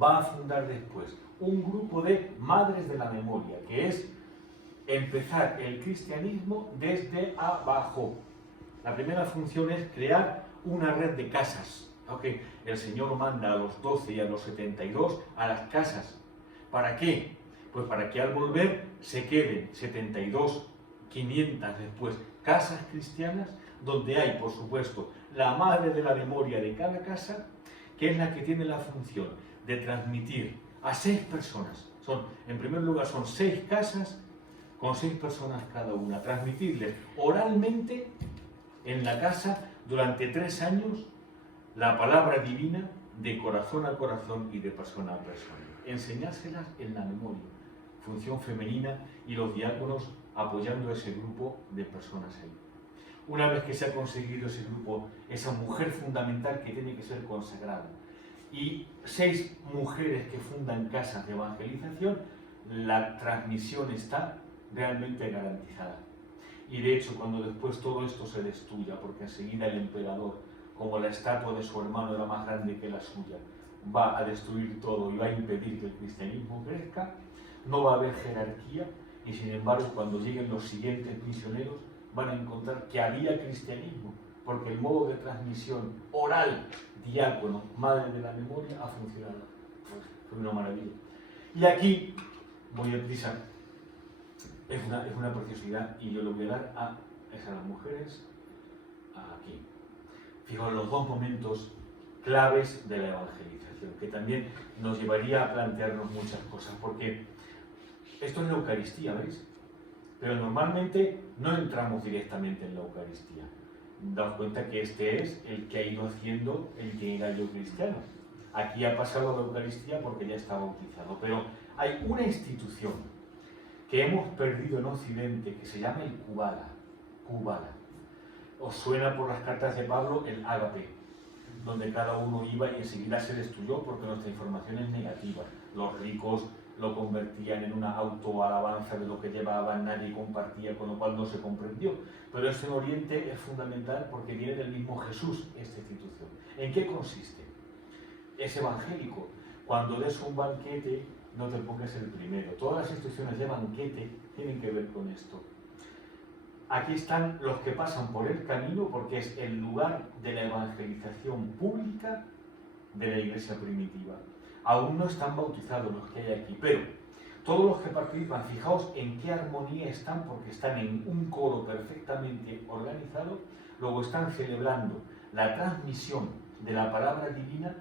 va a fundar después un grupo de madres de la memoria, que es empezar el cristianismo desde abajo. La primera función es crear una red de casas. Okay. El Señor manda a los 12 y a los 72 a las casas. ¿Para qué? Pues para que al volver se queden 72, 500 después, casas cristianas, donde hay, por supuesto, la madre de la memoria de cada casa, que es la que tiene la función de transmitir a 6 personas. En primer lugar, son 6 casas con 6 personas cada una. Transmitirles oralmente en la casa durante 3 años la palabra divina de corazón a corazón y de persona a persona. Enseñárselas en la memoria. Función femenina y los diáconos apoyando ese grupo de personas ahí. Una vez que se ha conseguido ese grupo, esa mujer fundamental que tiene que ser consagrada, y 6 mujeres que fundan casas de evangelización, la transmisión está realmente garantizada. Y de hecho, cuando después todo esto se destruya, porque enseguida el emperador, como la estatua de su hermano era más grande que la suya, va a destruir todo y va a impedir que el cristianismo crezca, no va a haber jerarquía, y sin embargo, cuando lleguen los siguientes misioneros, van a encontrar que había cristianismo, porque el modo de transmisión oral, diácono, madre de la memoria, ha funcionado. Fue una maravilla. Y aquí, voy a prisa, es una preciosidad, y yo lo voy a dar a esas mujeres, aquí. Fijaos los 2 momentos claves de la evangelización, que también nos llevaría a plantearnos muchas cosas, porque esto es la Eucaristía, ¿veis? Pero normalmente no entramos directamente en la Eucaristía. Daos cuenta que este es el que ha ido haciendo el que era yo cristiano. Aquí ha pasado a la Eucaristía porque ya está bautizado. Pero hay una institución que hemos perdido en Occidente que se llama el Kubala. Kubala. Os suena por las cartas de Pablo el ágape, donde cada uno iba y enseguida se destruyó porque nuestra información es negativa. Los ricos, lo convertían en una autoalabanza de lo que llevaban, nadie compartía, con lo cual no se comprendió. Pero esto en Oriente es fundamental porque viene del mismo Jesús esta institución. ¿En qué consiste? Es evangélico. Cuando des un banquete, no te pongas el primero. Todas las instrucciones de banquete tienen que ver con esto. Aquí están los que pasan por el camino porque es el lugar de la evangelización pública de la iglesia primitiva. Aún no están bautizados los que hay aquí, pero todos los que participan, fijaos en qué armonía están, porque están en un coro perfectamente organizado, luego están celebrando la transmisión de la palabra divina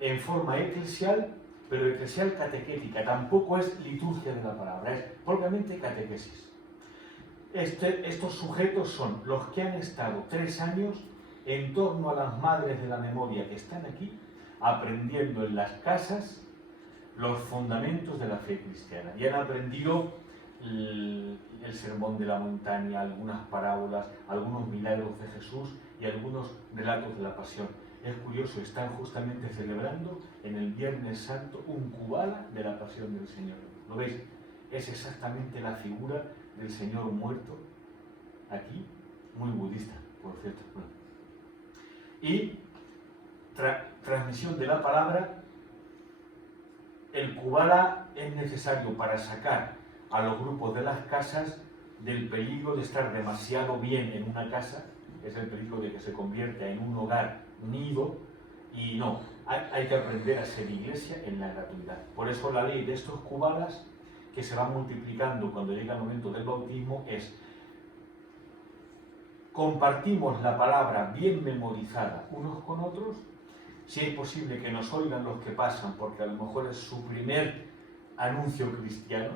en forma eclesial, pero eclesial catequética, tampoco es liturgia de la palabra, es propiamente catequesis. Estos sujetos son los que han estado 3 años en torno a las madres de la memoria que están aquí, aprendiendo en las casas los fundamentos de la fe cristiana. Y han aprendido el sermón de la montaña, algunas parábolas, algunos milagros de Jesús y algunos relatos de la pasión. Es curioso, están justamente celebrando en el Viernes Santo un Kubala de la pasión del Señor. ¿Lo veis? Es exactamente la figura del Señor muerto aquí, muy budista, por cierto. Y transmisión de la palabra. El Kubala es necesario para sacar a los grupos de las casas del peligro de estar demasiado bien en una casa, es el peligro de que se convierta en un hogar nido, y no, hay que aprender a ser iglesia en la gratuidad. Por eso la ley de estos Kubalas, que se van multiplicando cuando llega el momento del bautismo, es: compartimos la palabra bien memorizada unos con otros, si es posible que nos oigan los que pasan, porque a lo mejor es su primer anuncio cristiano,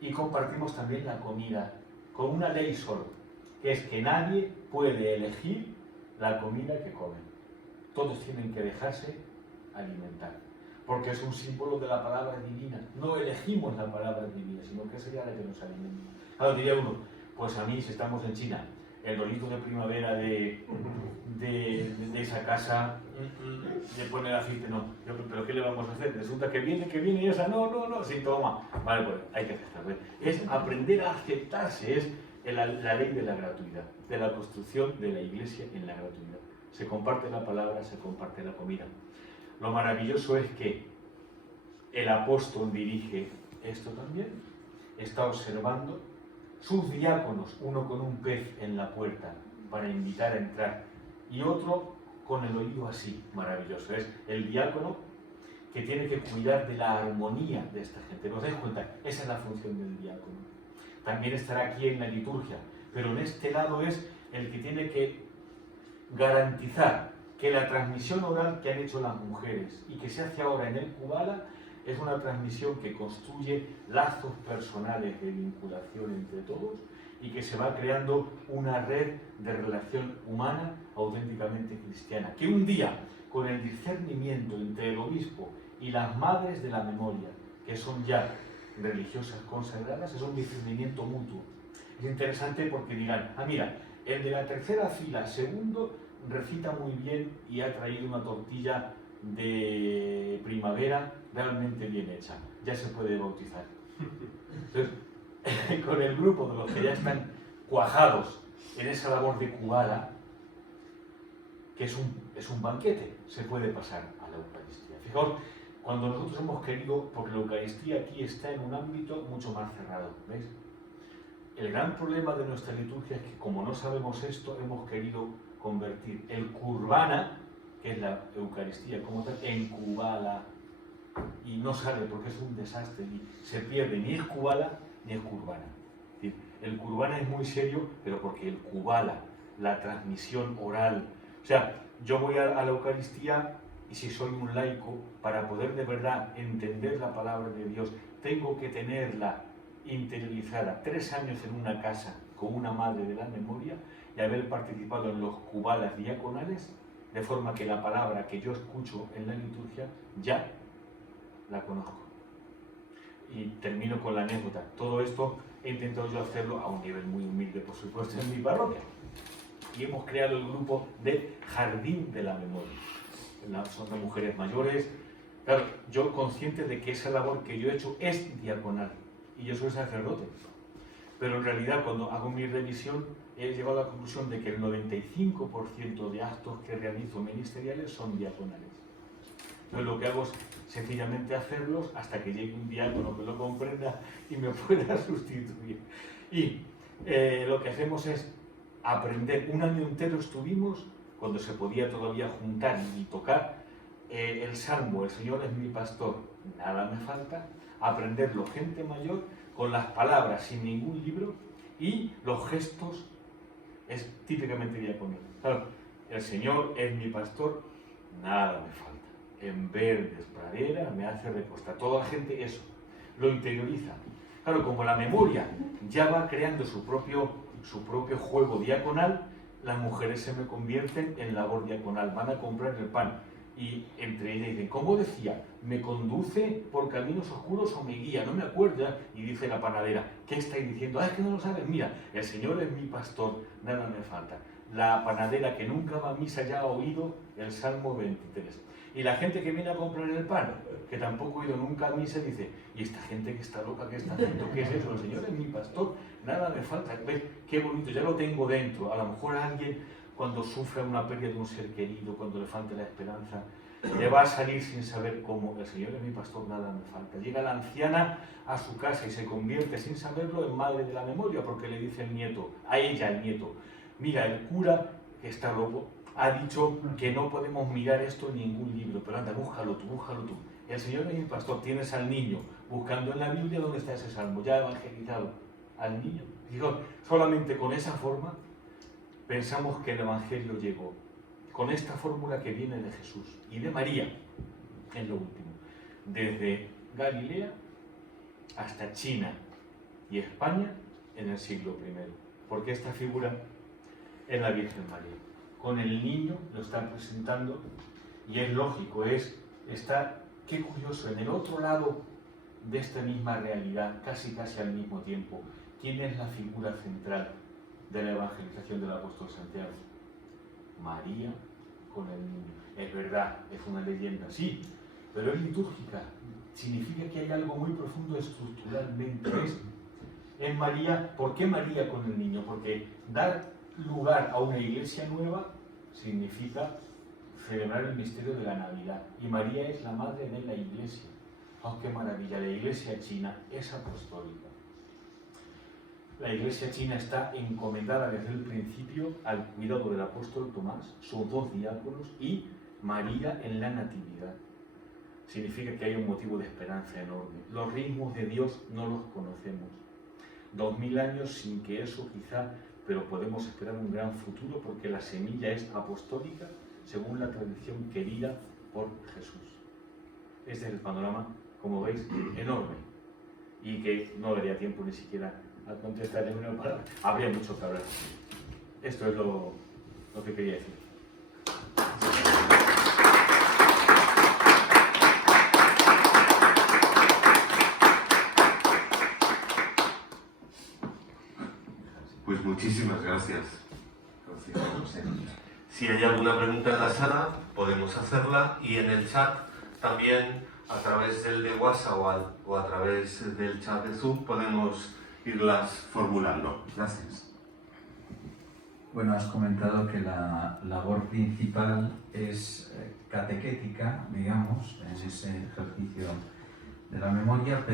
y compartimos también la comida, con una ley solo, que es que nadie puede elegir la comida que comen. Todos tienen que dejarse alimentar, porque es un símbolo de la palabra divina. No elegimos la palabra divina, sino que sería la que nos alimenta. Ahora diría uno, pues a mí, si estamos en China, el rolito de primavera de esa casa, le pone el aceite, no. Pero ¿qué le vamos a hacer? Resulta que viene y esa, no, sí, toma. Vale, pues hay que aceptarlo. Es aprender a aceptarse, es la ley de la gratuidad, de la construcción de la iglesia en la gratuidad. Se comparte la palabra, se comparte la comida. Lo maravilloso es que el apóstol dirige esto también, está observando. Sus diáconos, uno con un pez en la puerta para invitar a entrar y otro con el oído así, maravilloso. Es el diácono que tiene que cuidar de la armonía de esta gente. ¿Os dais cuenta? Esa es la función del diácono. También estará aquí en la liturgia, pero en este lado es el que tiene que garantizar que la transmisión oral que han hecho las mujeres y que se hace ahora en el Kubala es una transmisión que construye lazos personales de vinculación entre todos y que se va creando una red de relación humana auténticamente cristiana. Que un día, con el discernimiento entre el obispo y las madres de la memoria, que son ya religiosas consagradas, es un discernimiento mutuo. Es interesante porque dirán, mira, el de la tercera fila, segundo, recita muy bien y ha traído una tortilla de primavera realmente bien hecha, ya se puede bautizar. Entonces, con el grupo de los que ya están cuajados en esa labor de Kubala, que es un banquete, se puede pasar a la Eucaristía. Fijaos, cuando nosotros hemos querido, porque la Eucaristía aquí está en un ámbito mucho más cerrado, ¿veis? El gran problema de nuestra liturgia es que, como no sabemos esto, hemos querido convertir el Kurbana, que es la Eucaristía como tal, en Kubala, y no sale porque es un desastre y se pierde, ni es Kubala ni es Kurbana. Es decir, el Kurbana es muy serio, pero porque el Kubala, la transmisión oral, o sea, yo voy a la Eucaristía y si soy un laico, para poder de verdad entender la palabra de Dios, tengo que tenerla interiorizada 3 años en una casa con una madre de la memoria y haber participado en los Kubalas diaconales, de forma que la palabra que yo escucho en la liturgia ya la conozco. Y termino con la anécdota. Todo esto he intentado yo hacerlo a un nivel muy humilde, por supuesto, en mi parroquia. Y hemos creado el grupo de Jardín de la Memoria. Son de mujeres mayores, Claro, yo consciente de que esa labor que yo he hecho es diaconal y yo soy sacerdote. Pero en realidad cuando hago mi revisión he llegado a la conclusión de que el 95% de actos que realizo ministeriales son diaconales. Entonces lo que hago es sencillamente hacerlos hasta que llegue un diácono que lo comprenda y me pueda sustituir. Y lo que hacemos es aprender. Un año entero estuvimos, cuando se podía todavía juntar y tocar, el salmo, el Señor es mi pastor, nada me falta, aprenderlo gente mayor, con las palabras, sin ningún libro, y los gestos, es típicamente diaconal. Claro, el Señor es mi pastor, nada me falta. En verdes praderas me hace recostar. Toda la gente eso, lo interioriza. Claro, como la memoria ya va creando su propio juego diaconal, las mujeres se me convierten en labor diaconal, van a comprar el pan. Y entre ellas dicen, ¿cómo decía? ¿Me conduce por caminos oscuros o me guía? No me acuerdo. Y dice la panadera, ¿qué estáis diciendo? Ah, es que no lo sabes. Mira, el Señor es mi pastor, nada me falta. La panadera que nunca va a misa ya ha oído el Salmo 23. Y la gente que viene a comprar el pan, que tampoco ha ido nunca a misa, dice, ¿y esta gente que está loca, qué está haciendo? ¿Qué es eso? El Señor es mi pastor, nada me falta. ¿Ves? Qué bonito, ya lo tengo dentro. A lo mejor alguien, cuando sufre una pérdida de un ser querido, cuando le falta la esperanza, le va a salir sin saber cómo. El Señor es mi pastor, nada me falta. Llega la anciana a su casa y se convierte sin saberlo en madre de la memoria, porque le dice el nieto, a ella el nieto, mira, el cura, que está loco, ha dicho que no podemos mirar esto en ningún libro, pero anda, búscalo tú, búscalo tú. El Señor es mi pastor, tienes al niño buscando en la Biblia dónde está ese salmo, ya evangelizado al niño. Digo, solamente con esa forma pensamos que el Evangelio llegó, con esta fórmula que viene de Jesús y de María, en lo último, desde Galilea hasta China y España en el siglo I, porque esta figura es la Virgen María. Con el niño lo están presentando y es lógico, está, qué curioso, en el otro lado de esta misma realidad, casi al mismo tiempo, ¿quién es la figura central de la evangelización del apóstol Santiago? María con el niño. Es verdad, es una leyenda, sí, pero es litúrgica. Significa que hay algo muy profundo estructuralmente. Es María. ¿Por qué María con el niño? Porque dar lugar a una iglesia nueva significa celebrar el misterio de la Navidad. Y María es la madre de la iglesia. ¡Oh, qué maravilla! La iglesia china es apostólica. La iglesia china está encomendada desde el principio al cuidado del apóstol Tomás, sus dos diáconos y María en la Natividad. Significa que hay un motivo de esperanza enorme. Los ritmos de Dios no los conocemos. 2000 años sin que eso quizá, pero podemos esperar un gran futuro porque la semilla es apostólica según la tradición querida por Jesús. Este es el panorama, como veis, enorme y que no daría tiempo ni siquiera a contestar en una palabra. Habría mucho que hablar. Esto es lo que quería decir. Pues muchísimas gracias. Si hay alguna pregunta en la sala, podemos hacerla, y en el chat también, a través del de WhatsApp o a través del chat de Zoom, podemos irlas formulando. Gracias. Bueno, has comentado que la labor principal es catequética, digamos, en ese ejercicio de la memoria,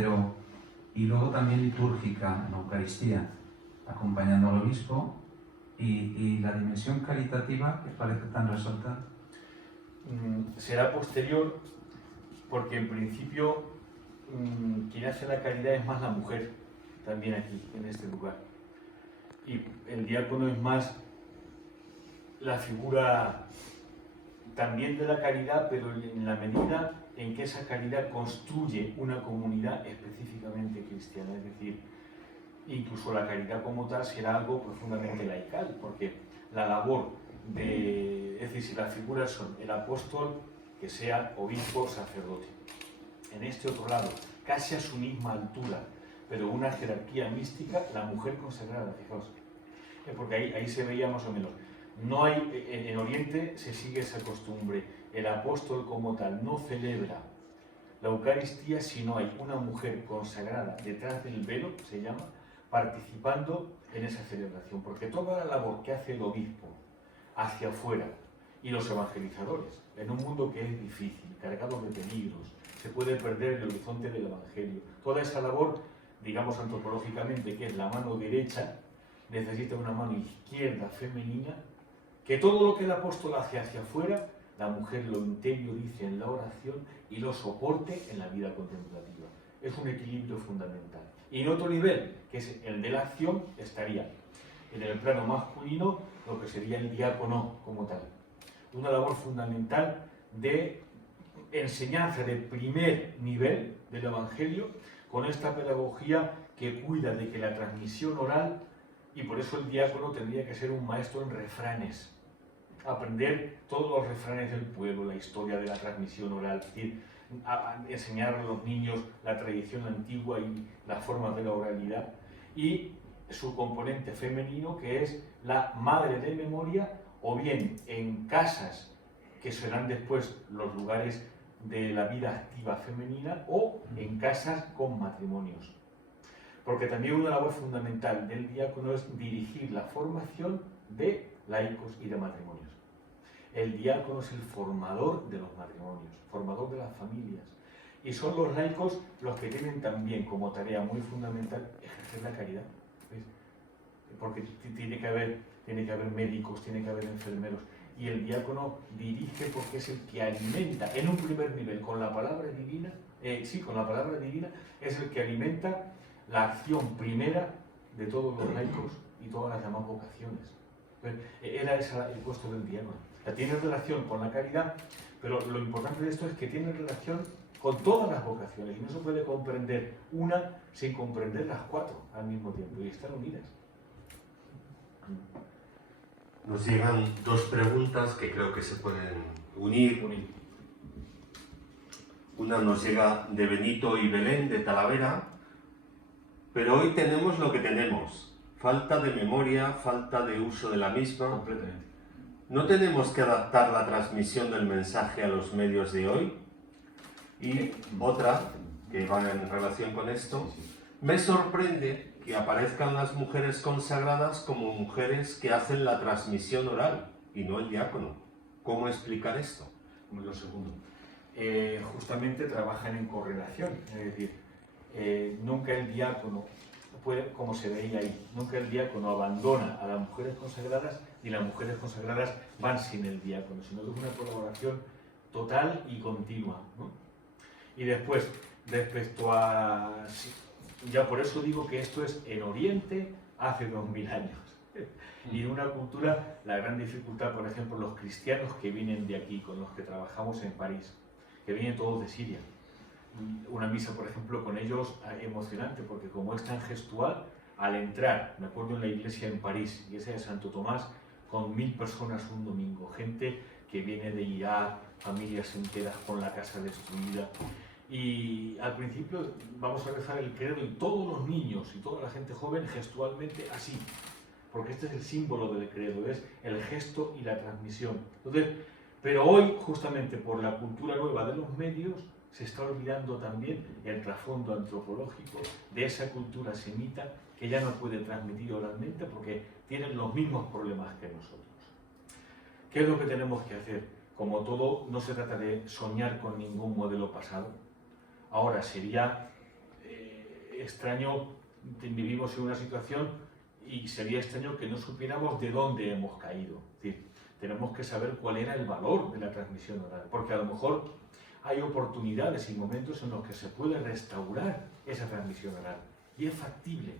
y luego también litúrgica en la Eucaristía, acompañando al obispo, y la dimensión caritativa que parece tan resaltada. Será posterior, porque en principio quien hace la caridad es más la mujer, también aquí, en este lugar. Y el diácono es más la figura también de la caridad, pero en la medida en que esa caridad construye una comunidad específicamente cristiana, es decir, incluso la caridad como tal será algo profundamente laical, porque la labor es decir, si las figuras son el apóstol, que sea obispo, sacerdote. En este otro lado, casi a su misma altura, pero una jerarquía mística, la mujer consagrada, fijaos. Porque ahí se veía más o menos. No hay, en Oriente se sigue esa costumbre. El apóstol como tal no celebra la Eucaristía si no hay una mujer consagrada detrás del velo, se llama, participando en esa celebración. Porque toda la labor que hace el obispo hacia afuera y los evangelizadores, en un mundo que es difícil, cargado de peligros, se puede perder el horizonte del Evangelio. Toda esa labor, digamos antropológicamente, que es la mano derecha, necesita una mano izquierda femenina, que todo lo que el apóstol hace hacia afuera, la mujer lo interiorice en la oración y lo soporte en la vida contemplativa. Es un equilibrio fundamental. Y en otro nivel, que es el de la acción, estaría en el plano masculino lo que sería el diácono como tal. Una labor fundamental de enseñanza de primer nivel del Evangelio, con esta pedagogía que cuida de que la transmisión oral, y por eso el diácono tendría que ser un maestro en refranes, aprender todos los refranes del pueblo, la historia de la transmisión oral, es decir, enseñar a los niños la tradición antigua y las formas de la oralidad, y su componente femenino, que es la madre de memoria, o bien en casas, que serán después los lugares de la vida activa femenina, o en casas con matrimonios. Porque también una labor fundamental del diácono es dirigir la formación de laicos y de matrimonios. El diácono es el formador de los matrimonios, formador de las familias. Y son los laicos los que tienen también como tarea muy fundamental ejercer la caridad. ¿Ves? Porque tiene que haber médicos, tiene que haber enfermeros. Y el diácono dirige porque es el que alimenta, en un primer nivel, con la palabra divina, con la palabra divina, es el que alimenta la acción primera de todos los laicos y todas las demás vocaciones. Pues, era ese el puesto del diácono. Tiene relación con la caridad, pero lo importante de esto es que tiene relación con todas las vocaciones y no se puede comprender una sin comprender las cuatro al mismo tiempo y están unidas. Nos llegan dos preguntas que creo que se pueden unir. Una nos llega de Benito y Belén, de Talavera, pero hoy tenemos lo que tenemos. Falta de memoria, falta de uso de la misma. Completamente. ¿No tenemos que adaptar la transmisión del mensaje a los medios de hoy? Y otra, que va en relación con esto, me sorprende que aparezcan las mujeres consagradas como mujeres que hacen la transmisión oral y no el diácono. ¿Cómo explicar esto? Lo segundo. Justamente trabajan en correlación, es decir, nunca el diácono puede, como se veía ahí, nunca el diácono abandona a las mujeres consagradas y las mujeres consagradas van sin el diácono, sino que es una colaboración total y continua, ¿no? Y después, respecto a... Ya por eso digo que esto es en Oriente hace 2000 años. Y en una cultura, la gran dificultad, por ejemplo, los cristianos que vienen de aquí, con los que trabajamos en París, que vienen todos de Siria. Una misa, por ejemplo, con ellos emocionante, porque como es tan gestual, al entrar, me acuerdo en la iglesia en París, iglesia de Santo Tomás, con 1000 personas un domingo, gente que viene de Irak, familias enteras con la casa destruida. Y al principio vamos a rezar el credo y todos los niños y toda la gente joven gestualmente así, porque este es el símbolo del credo, es el gesto y la transmisión. Entonces, pero hoy, justamente por la cultura nueva de los medios, se está olvidando también el trasfondo antropológico de esa cultura semita que ya no puede transmitir oralmente porque tienen los mismos problemas que nosotros. ¿Qué es lo que tenemos que hacer? Como todo, no se trata de soñar con ningún modelo pasado. Ahora, sería extraño, vivimos en una situación y sería extraño que no supiéramos de dónde hemos caído. Es decir, tenemos que saber cuál era el valor de la transmisión oral, porque a lo mejor hay oportunidades y momentos en los que se puede restaurar esa transmisión oral. Y es factible,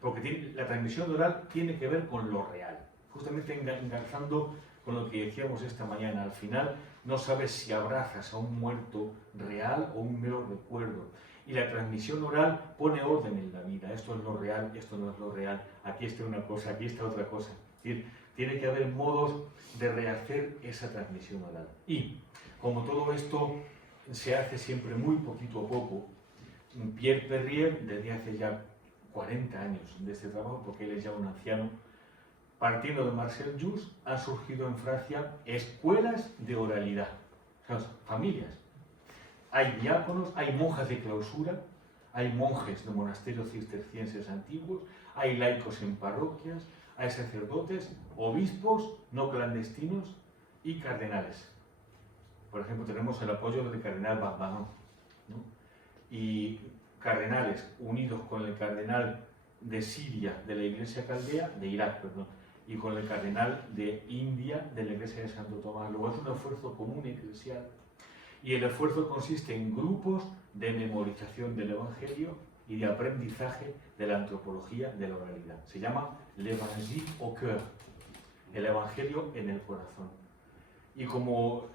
porque la transmisión oral tiene que ver con lo real. Justamente engarzando con lo que decíamos esta mañana, al final no sabes si abrazas a un muerto real o un mero recuerdo. Y la transmisión oral pone orden en la vida. Esto es lo real, esto no es lo real. Aquí está una cosa, aquí está otra cosa. Es decir, tiene que haber modos de rehacer esa transmisión oral. Y como todo esto se hace siempre muy poquito a poco, Pierre Perrier, desde hace ya 40 años de este trabajo, porque él es ya un anciano, partiendo de Marcel Jousse, han surgido en Francia escuelas de oralidad, o sea, familias. hay diáconos, hay monjas de clausura, hay monjes de monasterios cistercienses antiguos, hay laicos en parroquias, hay sacerdotes, obispos no clandestinos y cardenales. Por ejemplo, tenemos el apoyo del cardenal Barbanon, ¿no? Y cardenales unidos con el cardenal de Siria, de la Iglesia Caldea, de Irak, perdón, y con el cardenal de India, de la Iglesia de Santo Tomás. Luego es un esfuerzo común eclesial. Y el esfuerzo consiste en grupos de memorización del Evangelio y de aprendizaje de la antropología de la oralidad. Se llama l'Evangile au cœur, el Evangelio en el corazón. Y como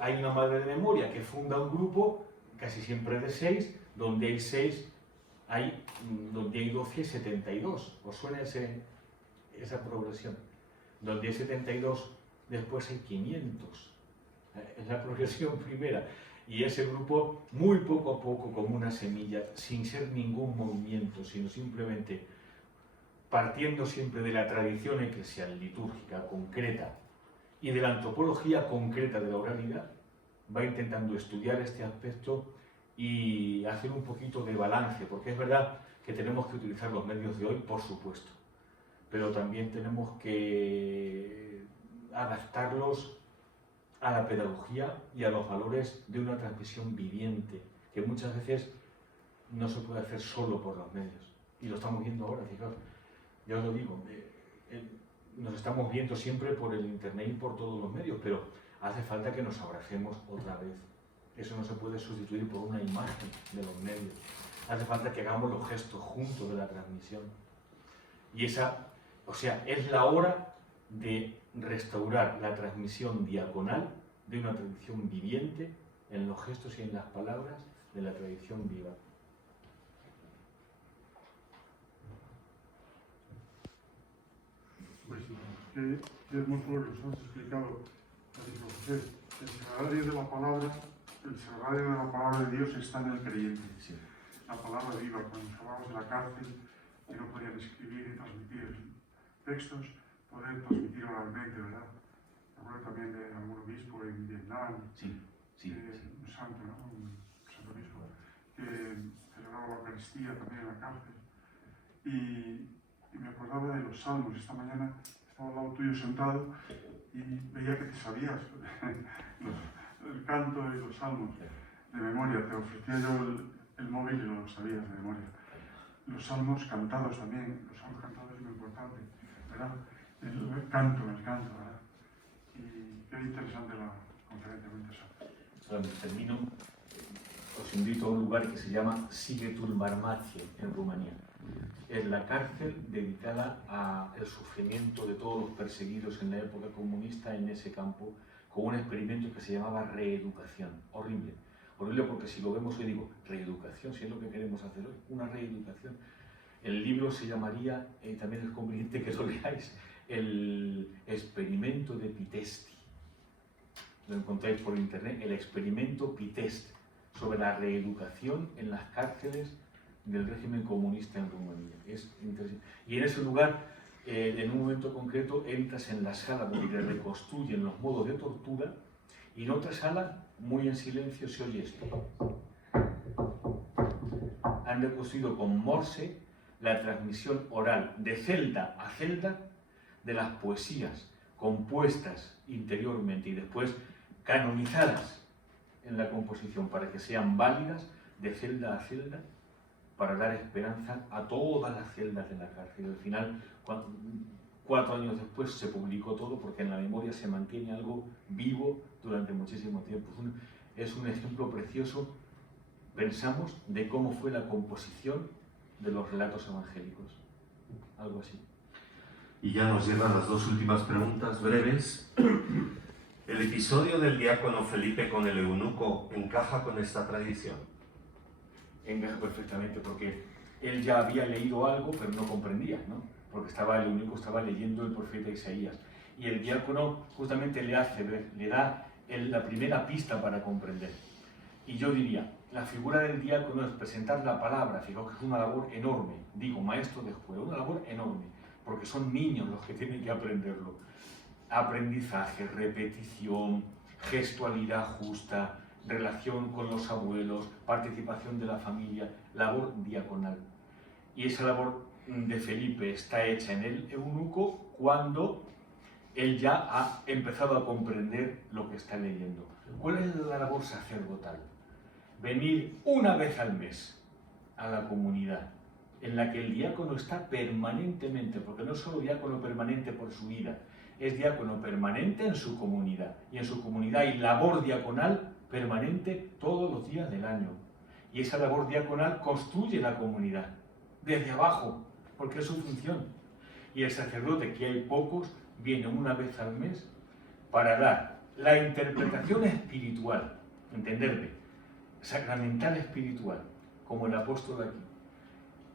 hay una madre de memoria que funda un grupo, casi siempre de 6, donde hay 6, donde hay 12, 72. ¿Os suena esa progresión? Donde hay 72, después hay 500. Es la progresión primera. Y ese grupo, muy poco a poco, como una semilla, sin ser ningún movimiento, sino simplemente partiendo siempre de la tradición eclesial, litúrgica, concreta, y de la antropología concreta de la oralidad, va intentando estudiar este aspecto y hacer un poquito de balance, porque es verdad que tenemos que utilizar los medios de hoy, por supuesto, pero también tenemos que adaptarlos a la pedagogía y a los valores de una transmisión viviente, que muchas veces no se puede hacer solo por los medios. Y lo estamos viendo ahora, fijaos, ya os lo digo, nos estamos viendo siempre por el internet y por todos los medios, pero hace falta que nos abracemos otra vez. Eso no se puede sustituir por una imagen de los medios. Hace falta que hagamos los gestos juntos de la transmisión. Y es la hora de restaurar la transmisión diaconal de una tradición viviente en los gestos y en las palabras de la tradición viva. Pues qué hermoso lo que nos has explicado, José. El sagrario de la palabra de Dios está en el creyente. Sí. La palabra viva, cuando nos hablamos de la cárcel, que no podían escribir y transmitir textos, poder transmitir oralmente, ¿verdad? Me acuerdo también de algún obispo en Vietnam, un santo, ¿no? Un santo obispo, que celebraba la Eucaristía también en la cárcel. Y me acordaba de los salmos. Esta mañana estaba al lado tuyo sentado y veía que te sabías el canto y los salmos de memoria. Te ofrecía yo el móvil y lo sabías de memoria. Los salmos cantados también, los salmos cantados es muy importante, ¿verdad? El canto, ¿verdad? Y qué interesante la conferencia, muy interesante. Cuando termino, os invito a un lugar que se llama Sighetul Marmației, en Rumanía. Es la cárcel dedicada al sufrimiento de todos los perseguidos en la época comunista en ese campo, con un experimento que se llamaba reeducación. Horrible. Horrible porque si lo vemos hoy digo, reeducación, si es lo que queremos hacer hoy, una reeducación. El libro se llamaría, también es conveniente que lo leáis, el experimento de Pitesti. Lo encontráis por internet, el experimento Pitesti, sobre la reeducación en las cárceles del régimen comunista en Rumanía. Es interesante. Y en ese lugar, en un momento concreto, entras en la sala donde reconstruyen los modos de tortura y en otra sala, muy en silencio, se oye esto. Han reconstruido con Morse la transmisión oral de celda a celda de las poesías compuestas interiormente y después canonizadas en la composición para que sean válidas de celda a celda, para dar esperanza a todas las celdas de la cárcel. Al final, 4 años después, se publicó todo porque en la memoria se mantiene algo vivo durante muchísimo tiempo. Es un ejemplo precioso, pensamos, de cómo fue la composición de los relatos evangélicos. Algo así. Y ya nos llevan las 2 últimas preguntas breves. ¿El episodio del diácono Felipe con el eunuco encaja con esta tradición? Encaja perfectamente porque él ya había leído algo pero no comprendía, ¿no? Porque el eunuco estaba leyendo el profeta Isaías y el diácono justamente le hace ver, le da la primera pista para comprender. Y yo diría, la figura del diácono es presentar la palabra, fijaos que es una labor enorme, digo, maestro de escuela, una labor enorme, porque son niños los que tienen que aprenderlo. Aprendizaje, repetición, gestualidad justa, relación con los abuelos, participación de la familia, labor diaconal. Y esa labor de Felipe está hecha en el eunuco cuando él ya ha empezado a comprender lo que está leyendo. ¿Cuál es la labor sacerdotal? Venir una vez al mes a la comunidad, en la que el diácono está permanentemente, porque no es solo diácono permanente por su vida, es diácono permanente en su comunidad, y en su comunidad hay labor diaconal permanente todos los días del año. Y esa labor diaconal construye la comunidad, desde abajo, porque es su función. Y el sacerdote, que hay pocos, viene una vez al mes para dar la interpretación espiritual, entenderme, sacramental espiritual, como el apóstol aquí,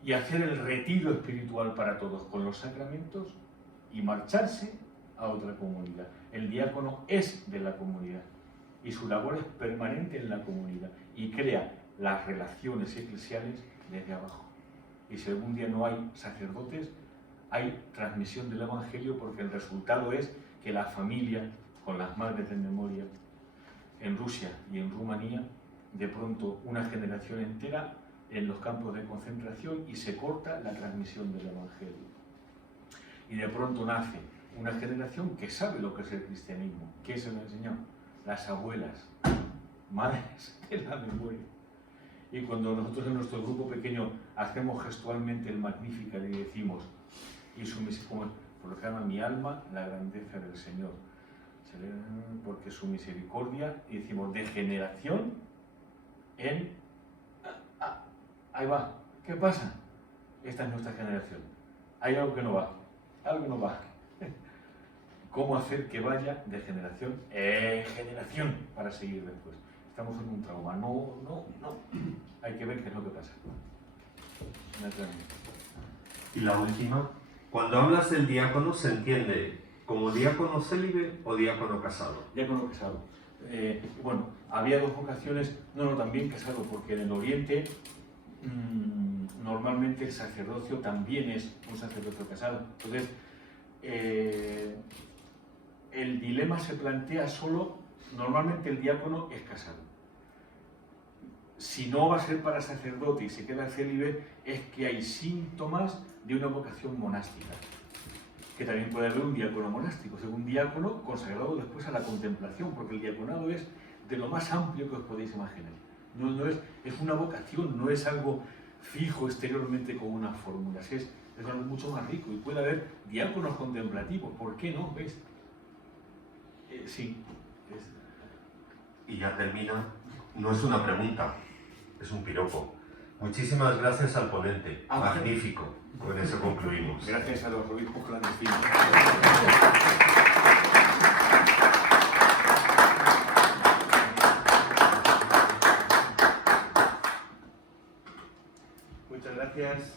y hacer el retiro espiritual para todos con los sacramentos y marcharse a otra comunidad. El diácono es de la comunidad y su labor es permanente en la comunidad y crea las relaciones eclesiales desde abajo. Y si algún día no hay sacerdotes, hay transmisión del Evangelio, porque el resultado es que la familia, con las madres de memoria, en Rusia y en Rumanía, de pronto una generación entera en los campos de concentración y se corta la transmisión del Evangelio. Y de pronto nace una generación que sabe lo que es el cristianismo. ¿Qué se lo enseñó? Las abuelas, madres de la memoria. Y cuando nosotros en nuestro grupo pequeño hacemos gestualmente el Magnificat y decimos, y su misericordia, proclama mi alma la grandeza del Señor, porque su misericordia, y decimos, de generación en... ahí va, ¿qué pasa? Esta es nuestra generación. Hay algo que no va, algo no va. ¿Cómo hacer que vaya de generación en generación para seguir después? Estamos en un trauma. No. Hay que ver qué es lo que pasa. Y la última, cuando hablas del diácono, ¿se entiende como diácono célibe o diácono casado? Diácono casado. Bueno, había dos vocaciones, también casado, porque en el Oriente normalmente el sacerdocio también es un sacerdocio casado. Entonces, el dilema se plantea solo, normalmente el diácono es casado. Si no va a ser para sacerdote y se queda célibe, es que hay síntomas de una vocación monástica. Que también puede haber un diácono monástico, un diácono consagrado después a la contemplación, porque el diaconado es de lo más amplio que os podéis imaginar. No es una vocación, no es algo fijo exteriormente con unas fórmulas, es algo mucho más rico. Y puede haber diáconos contemplativos, ¿por qué no? ¿Ves? Sí. Y ya termina, no es una pregunta, es un piropo. Muchísimas gracias al ponente, magnífico. Con eso concluimos. Gracias a los obispos clandestinos. Muchas gracias.